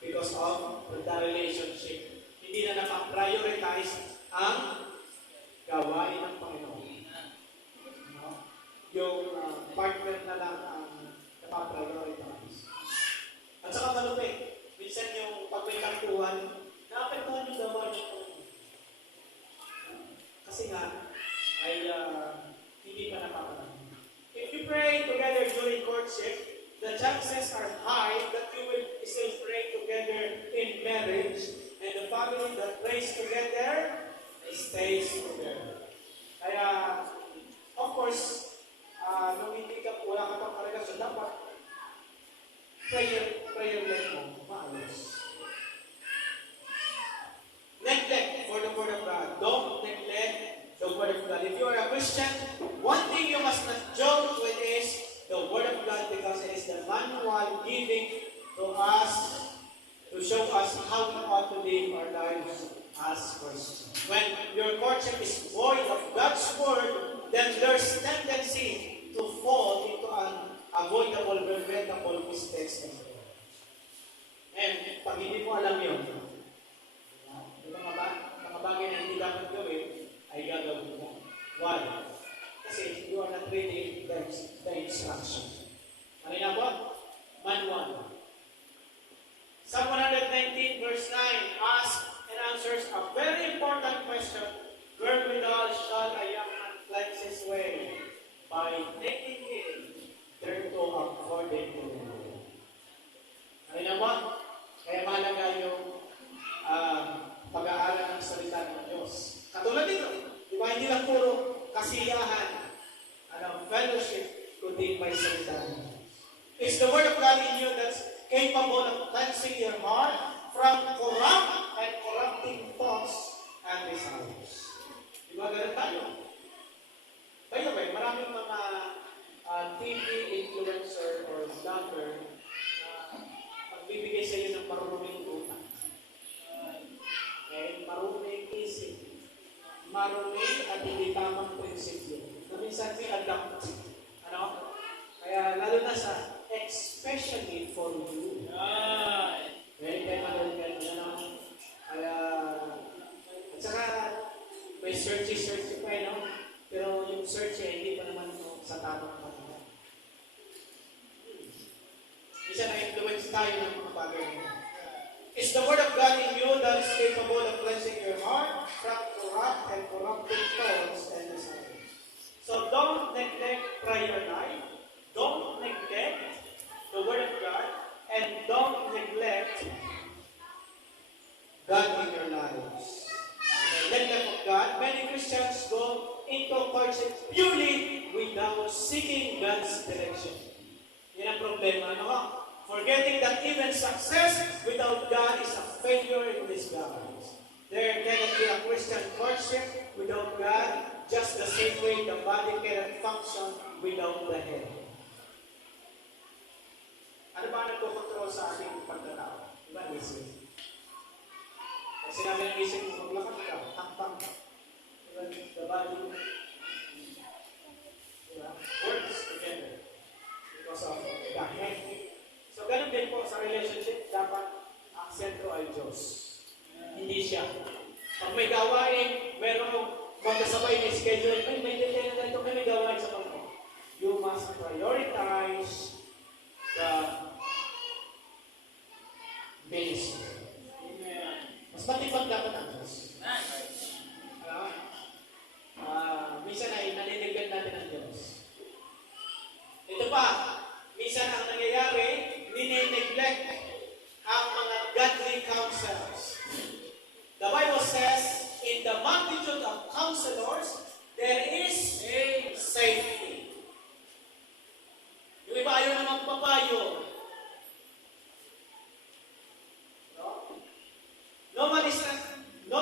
Because of the relationship. Hindi na napaprioritize ang gawain ng Panginoon. Yung partner na lang ang napaprioritize. At saka malupit, minsan yung pag may kaktuhan, naapektuhan yung gawain ng Panginoon. Kasi nga, ay hindi pa napakarami. If you pray together during courtship, the chances are high that you will still pray together in marriage, and the family that prays together stays together. Kaya, of course, nung hindi ka, wala ka pang karelasyon, dapat prayer life mo, maalos. Neglect for the word of God. Don't neglect the word of God. If you are a Christian, one thing you must not joke with is the word of God, because it is the manual giving to us to show us how we ought to live our lives as Christians. When your courtship is void of God's word, then there's tendency to fall into an avoidable, regrettable mistakes. And pag hindi mo alam yun, yung mga bagay na hindi dapat gawin, ay gagawin mo. Why? Kasi you are not reading the instruction. Ano na po? Manual. Psalm 119 verse 9 asks and answers a very important question. Wherewithal shall a young man cleanse his way? By taking heed thereto according to the law. Ano na po? Kaya mahalaga yung pag-aaral ng salita ng Diyos. Katulad dito, di ba hindi lang puro kasiyahan, fellowship, kundi may salita ng Diyos. It's the word of God in you that's capable of cleansing your heart from corrupt and corrupting thoughts and desires. Di ba ganun tayo? By the way, maraming mga TV influencer or vlogger na magbibigay sa iyo ng marunong utak. Marunong isip. Marunong at hindi tamang prinsipyo. Na minsan may adapt. Ano? Kaya lalo na sa especially for you. Kaya bagay na yun. Is the Word of God in you that is capable of cleansing your heart from corrupt and corrupting thoughts and desires. So don't neglect prayer life, don't neglect the Word of God, and don't neglect God in your lives. The neglect of God, many Christians go into courtship purely without seeking God's direction. Yan ang problema, no? Forgetting that even success without God is a failure in disguise. There cannot be a Christian courtship without God, just the same way the body cannot function without the head. Ano ba ang nagkokontrol sa ating pagkatao? Diba, isip? Pag sinabi ng isip mo, maglakad ka, tang-tang. Diba, the body, diba, works together because of the head. So, ganun din po sa relationship, dapat ang sentro ay Diyos. Hindi siya. Pag may gawain, merong magkasabay na schedule, may deadline na ito, may gawain sa pagkakas. You must prioritize the ministry. Mas matipag dapat ang Diyos. Minsan ay naninigyan natin ang Diyos. Ito pa, minsan ang nangyayari, ninineglect ang mga godly counsels. The Bible says, in the multitude of counselors, there is a safety. Yung iba ayaw na magpapayo. No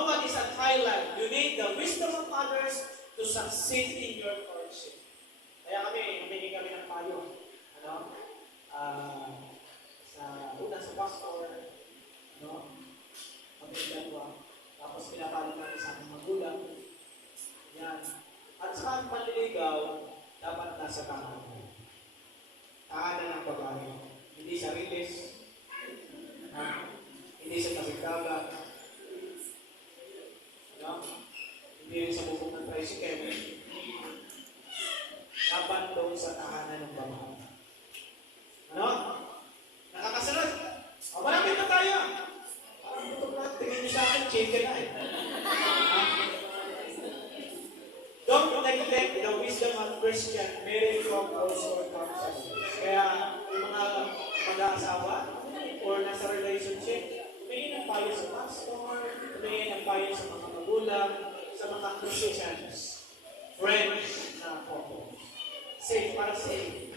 one is at highlight. You need the wisdom of others to succeed in your courtship. Kaya humingi kami ng payo. Sa pastor, kami dalawa. Tapos pinapalo natin sa aming magulang. Yan. At sa aming panliligaw, dapat nasa tahanan. Tahanan ng babae. Hindi sa rilis. Hindi sa tabig-dagat. Hindi rin sa bubong ng tricycle. Dapat doon sa tahanan ng babae. Nakakasunod? Marami na tayo. Parang ito na, tingin niyo sa akin, chicken na eh. Don't neglect the wisdom of Christian married couples or couples. Kaya yung mga mag-aasawa or nasa relationship, tumingin ang payo sa pastor, tumingin ang payo sa mga magulang, sa mga Christians, friends na couple. Safe para safe.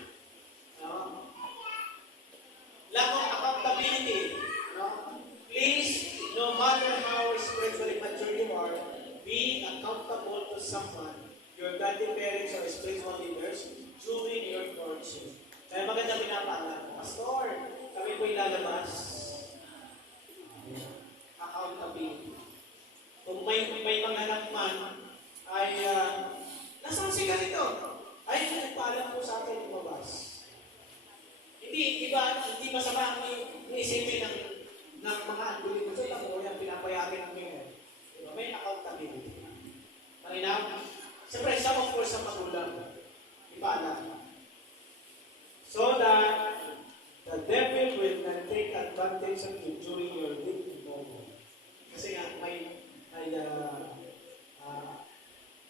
Lack of accountability. Please, no matter how spiritually mature you are, be accountable to someone, your godly parents or spiritual leaders, during your courtship. Kaya maganda pinapaalala, Pastor, kami po'y lalabas. Accountability. Kung may manganap man, ay, nasaan si ganito? Ay, nagpaalam po sa akin lumabas. Hindi masama ang iisipin ng mga andulit ko sa o yung pinapayakin ng mga. Diba? May accountability. Malinaw? Siyempre, some of course sa magulang. Ipaalam. So that the devil will not take advantage of you during your week moment. Kasi nga,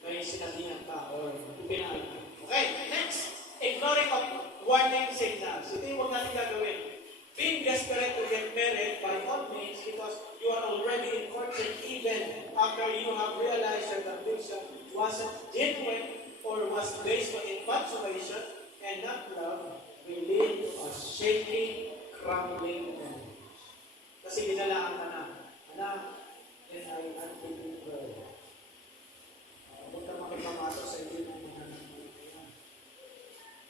may sinabihan ka or pinaalam ka. Okay, next. Ignoring of warning signals. Ito yung huwag natin gagawin. Being desperate to get married by all means because you are already in courtship even after you have realized that the affliction wasn't genuine or was based on infatuation and not love will lead to a shaky, crumbling marriage. Kasi ginalaan ka na. Anak, then I unbelieve her. Huwag ka makipamato sa iyo ng mga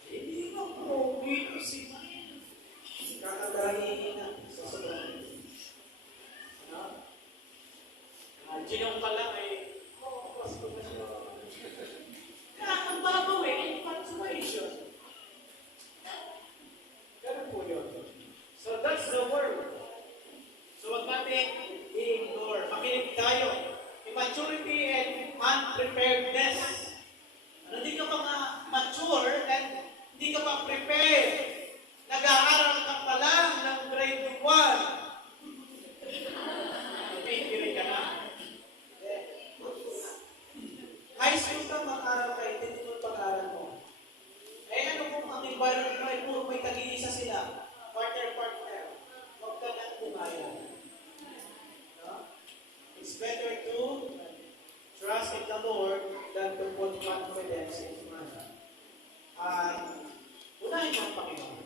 hindi mo pogi kasi kakadarahin na sa sobrang. Ginong ka lang pasto ka siya. Ang babaw infatuation. Ganun po yun. So that's the word. So wag natin i-ignore. Makinig tayo. Immaturity and unpreparedness. Hindi ka pa mature and hindi ka pa prepared Nag-aaral ka pa lang ng grade 1. May ka na. High school ka, mag-aaral ka, hindi mo pag-aaral mo. Eh ano kung ang environment mo ay puro may tag-iisa sila? Partner. Huwag ka nang bumaya. No? It's better to trust in the Lord than to put confidence in man. Unahin mo ang Panginoon.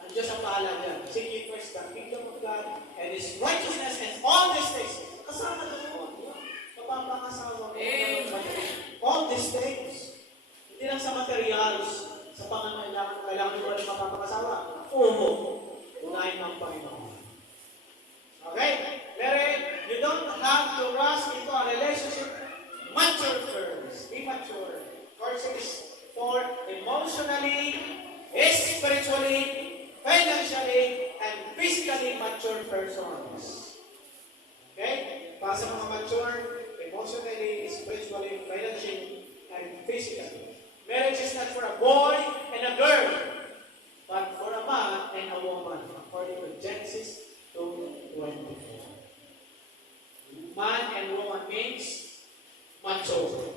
Ang Diyos ang bahala dyan. Seek ye first the kingdom of God and His righteousness, and all these things. Kasama doon. Kapapangasawa mo. All these things. Hindi lang sa materials, sa kailangan mo rin mapapangasawa. Oo. Unahin mo ang Panginoon. Okay? Mary, you don't have to rush into a relationship. Mature first. Be mature. Courtship is for emotionally, spiritually, financially, and physically mature persons. Okay? Para sa mga mature, emotionally, spiritually, financially, and physically. Marriage is not for a boy and a girl, but for a man and a woman, according to Genesis 2:24. Man and woman means mature.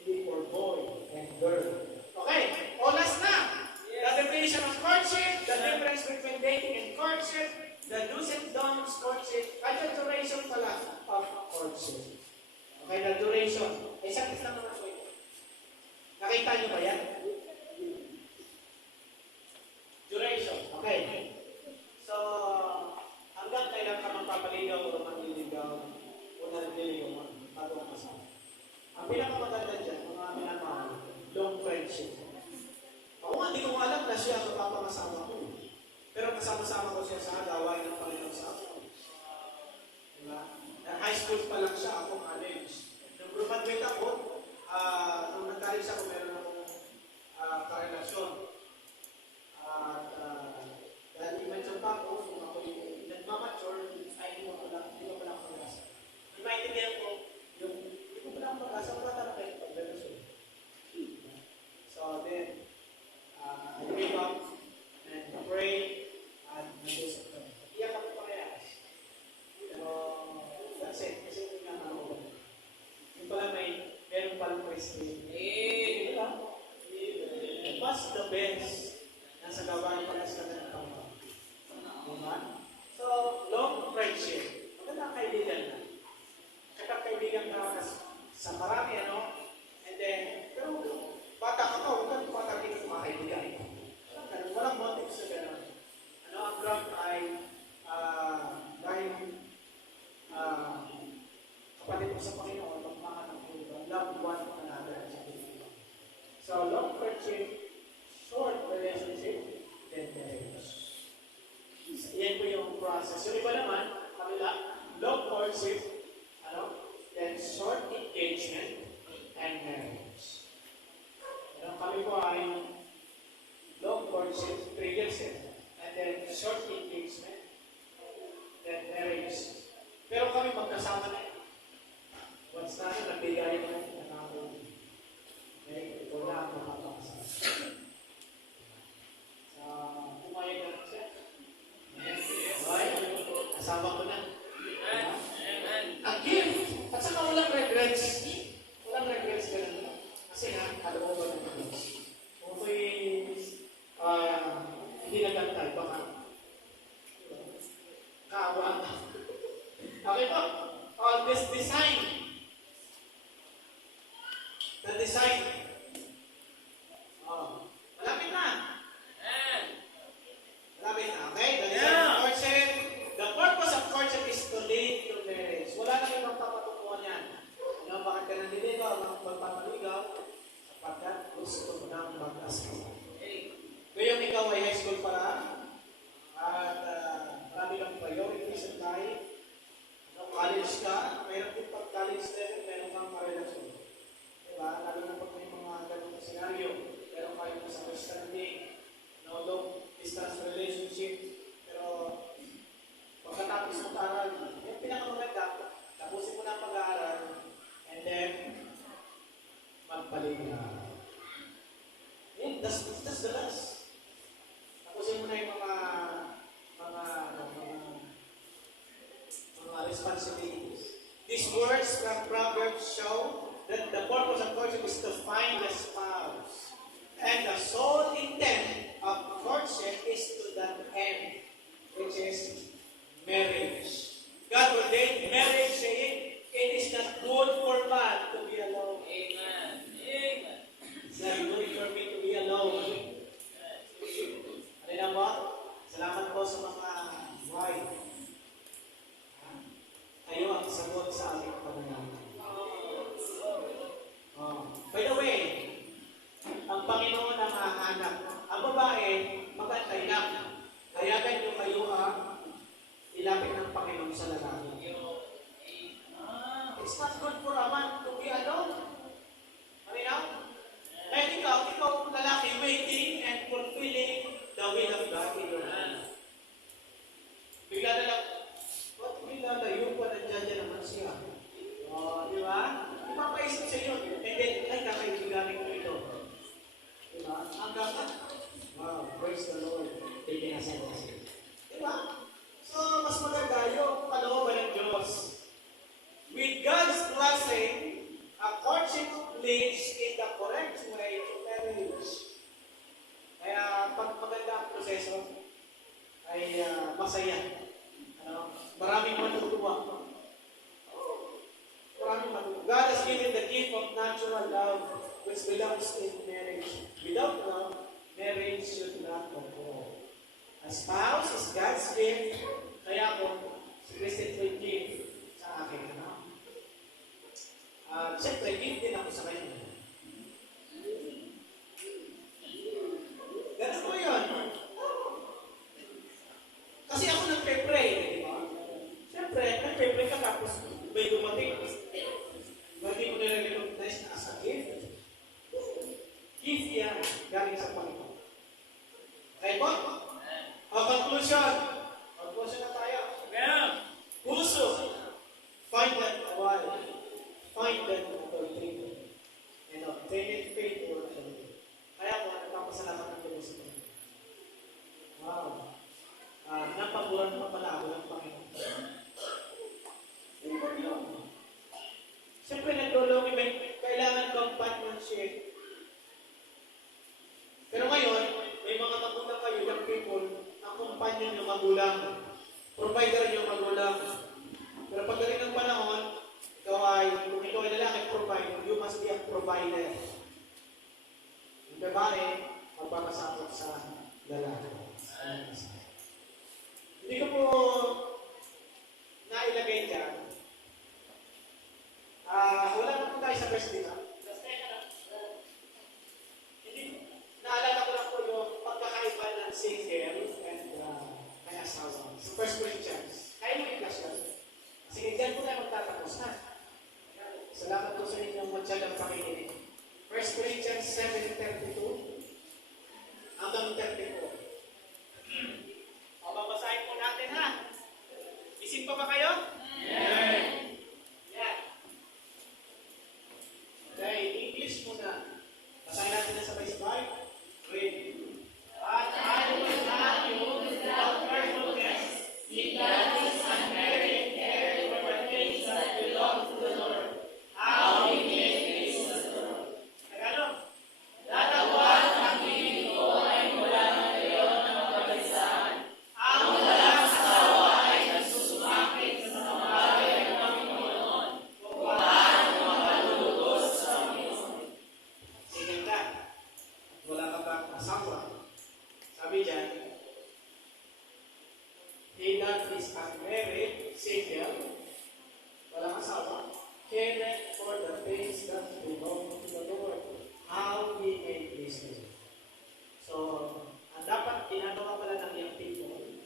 Hindi for boy and girl. Okay, oras na. The definition of courtship, the difference between dating and courtship, the do's and don'ts courtship, at the duration pala of courtship. Okay, the duration. Isang lang naman po ito. Nakita niyo ba yan? Duration. Okay. So, hanggang kailan ka magpapaligaw o manliligaw o nanliligaw mo bago ang kasama. Ang pinakamaganda dyan, mga minamahal, long friendship. Ako nga, hindi ko alam na siya ang mapapangasama ko. Pero kasama-sama ko siya sa gawain ng Panginoon sa ako. Diba? High school pa lang siya, ako college. Nung graduate ako, nung nag-college ako, meron akong karelasyon. At dahil i-mention pa ako, kung ako yung nagmamature, ay hindi ko pala ako pag-asa. Maintindihan ko, yung hindi ko pala ako pag-asa, wala talaga yung pag-relasyon. So then, I gave up and pray and nag-usap ko. Iyak ako parehas. Pero, that's it. Kasi hindi nga ako. Yung pala meron palang Christian. Diba? What's the best? Nasa gawain pala sa ng Panginoon. Diba? So, long friendship. Maganda ang kaibigan na. Kapag kaibigan ka sa marami, ano? And then, pero bata ka pa, huwag kang tumatagin sa mga kaibigan. Walang motive sa gano'n. Ano, ang grant ay dahil kapatid mo sa Panginoon, magmahal ng Panginoon, love one another sa Panginoon. So, long friendship, short relationship, then marriage. Yan po yung process. Yung iba naman, kabila, long courtship, then short engagement, and marriage. Kami po ay long courtship, 3 years, and then short engagement, then marriage. Pero kami magkasama na. Once natin, nagbigay na nakakong. Okay, ito na ang makapakasama. Pumayag na lang siya. Okay, kasama ko na. Ang gift. At saka walang regrets. Walang regrets ka na. Kasi alam mo ba ng Diyos? Kung ako'y hindi nagantay, baka kaawa. Okay po. This design. The design. Malapit na. Malapit na. Okay? The design of courtship. The purpose of courtship is to lead to marriage. Wala nang ibang papatukuhan yan. Bakit ka nandiligaw, magpapaligaw? Sapagkat gusto mo nang mag-asawa. Ngayon ikaw ay high school pa lang, at marami kang priorities in life. College ka, mayroon din pag-college level, mayroon kang karelasyon. Diba? Lalo na pag may mga ganun na senaryo, meron kayo sa understanding, long distance relationship, pero pagkatapos ng aral, yung pinakamaganda, tapusin mo na ang pag-aaral, and then, magpaligaw. That's the last. Tapusin mo na responsibilities. These words from Proverbs show that the purpose of courtship is to find a spouse. And the sole intent of courtship is to that end, which is marriage. God ordained marriage, saying, it is not good for man to be alone. Amen. Amen. It's not good for me to be alone. Ano po? Salamat po sa mga wife. Kayo ang sagot sa ating pananamit. By the way, ang Panginoon ang hahanap. Ang babae, magantay lang. Hayagan nyo kayo ilapit ng Panginoon sa lalaki. It's not good for a man to be alone. Marinaw? Kaya ikaw lalaki, waiting and fulfilling the will of God in your hand. Bigla na lang, ba't bigla tayo pa nandiyan naman siya? Di ba? Ipapaisip sa iyo. And then, ay, kakaibiganin ko ito. Di ba? Hanggang ka. Wow, praise the Lord. Pininasan kasi. Di ba? So, mas maganda yung kalooban ng Diyos. With God's blessing, a courtship leads in the correct way to marriage. Kaya pag maganda ang proseso, ay masaya. Maraming matutuwa. Maraming matutuwa. God has given the gift of natural love which belongs in marriage. Without love, marriage should not occur. A spouse is God's gift, kaya ako, si Christian will give sa akin. Siyempre, give din ako sa kanya. Ganun po yun. Kasi ako nagpe-pray, di ba? Siyempre, nagpe-pray ka tapos may dumating. Hindi mo nire-recognize na as a gift. Gift yan, galing sa Panginoon. Okay po? Conclusion. Conclusion na tayo. Puso. Find that wife. Find that opportunity. And obtain it faithful. Kaya po, nagpapasalamat ng Diyos sa Panginoon. Wow. Napaburan pa pala ako ng Panginoon. Hindi ko yun. Siyempre, naglulungi, kailangan companionship. Pero ngayon, may mga magulang kayo, young people, ang companion yung magulang. Provider yung magulang. Pero pagdating ng panahon, kung ikaw ay lalaki provide, you must be a provider. Yung babae, magpapasakot sa lalaki. Hindi ko po nailagay dyan. Wala na po tayo sa verse dito. Naalala ko lang po yung pagkakaiba ng single and may asawa. Sa 1 Corinthians. Kaya mo yung klasyon. Sige, dyan po tayo magtatapos na. Salamat po sa inyong matyagang pakikinig. 1 Corinthians 7:32 hanggang 34. O, babasahin po natin ha. Isip pa ba kayo? Yeah. Yeah. Okay, English muna. Basahin natin na sabay-sabay. Read. But I will not you without carefulness, because is unmarried, care for the things that belong to the Lord. How he made peace with the world. Tagalog. Datawat ang piling ko ay mula ng ngayon ng mapagalisahan. Ang walang asawa ay nagsusumapit sa mga bagay ng Panginoon. Upang makalulugos sa Panginoon. Sige ka. Wala ka bang asawa? Sabi dyan, he that is unmarried, single, walang asawa, cared for the things that belong to the Lord. How he made this new. So, ang dapat ginagawa pala ng young people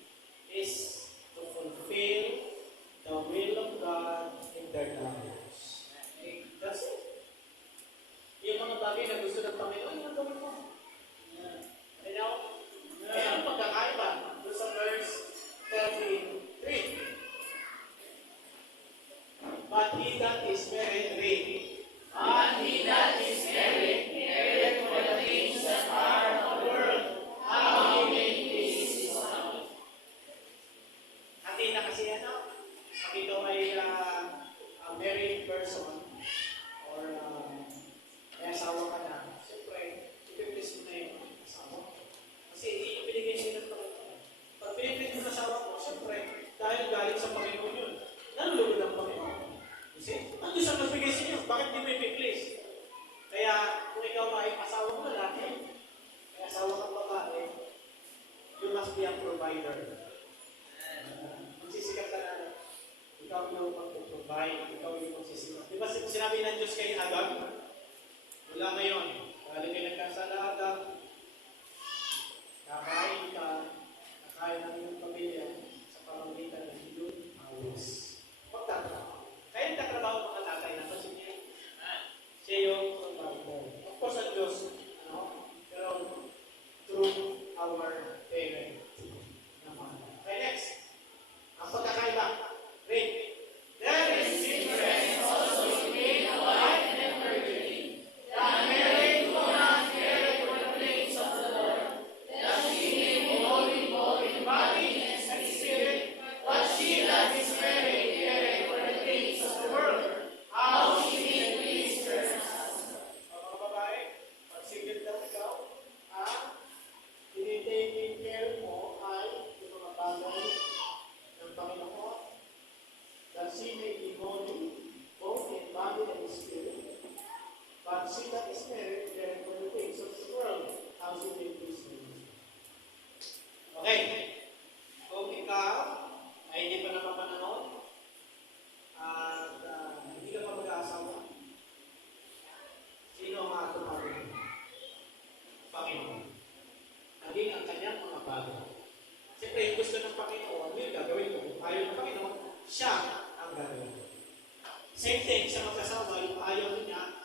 is to fulfill the will of God in their lives. That's it. Yung mga bagay na gusto ng Panginoon, yung gawin mo. Ano? Kaya ang pagkakaiba doon sa verse 33. But he that is married, read. But he that is married, cared for the things that are of the world, how he made peace is found. Hati na kasi ano? Pag ikaw ay a married person, or may asawa ka na, siyempre, ipiplis mo na yung asawa. Kasi hindi yung binigay sa'yo ng Panginoon. Pag piniplis mo ng asawa mo, siyempre, dahil galing sa Panginoon yun, nalulunod ang Panginoon. Kasi, ang Diyos ang nagbigay sa inyo, bakit di mo ipiplis? Kaya, kung ikaw ay asawa mo lalaki, may asawa kang babae, you must be a provider. Magsisikat ka na, ikaw yung mag-provide, ikaw yung magsisikat. Di ba sinabi ng Diyos kay Adam? Mula ngayon, dahil kayo nagkasala Adam, kakain ka, kakain ng iyong pamilya sa pamamagitan ng iyong awis. Pagtatrabaho. Kaya nagtatrabaho mga tatay na kasi siya yung provider. Of course, ang Diyos, pero through our parent naman. Okay, next. Ang pagkakaiba. Read. There is difference also between a wife and a virgin. The married woman cared for the things of the Lord. That she may be holy in body and spirit, but she that is married cared for the things of the world. How she may please her husband. Mga babae, pag single daw ikaw, tinitake care mo ay yung mga bagay ng Panginoon, that she may be holy, both in body and spirit. But she that is married, cared for the things of the world, how she may please her. Okay. Kung ikaw ay hindi pa napapanahon at hindi ka pa mag-aasawa, sino ang atumawin? Panginoon. Naging ang kanyang mga bago. Siyempre, yung gusto ng Panginoon, yun gagawin ko. Ayaw ng Panginoon, siya ang gagawin. Same thing sa magkasama, yung ayaw niya,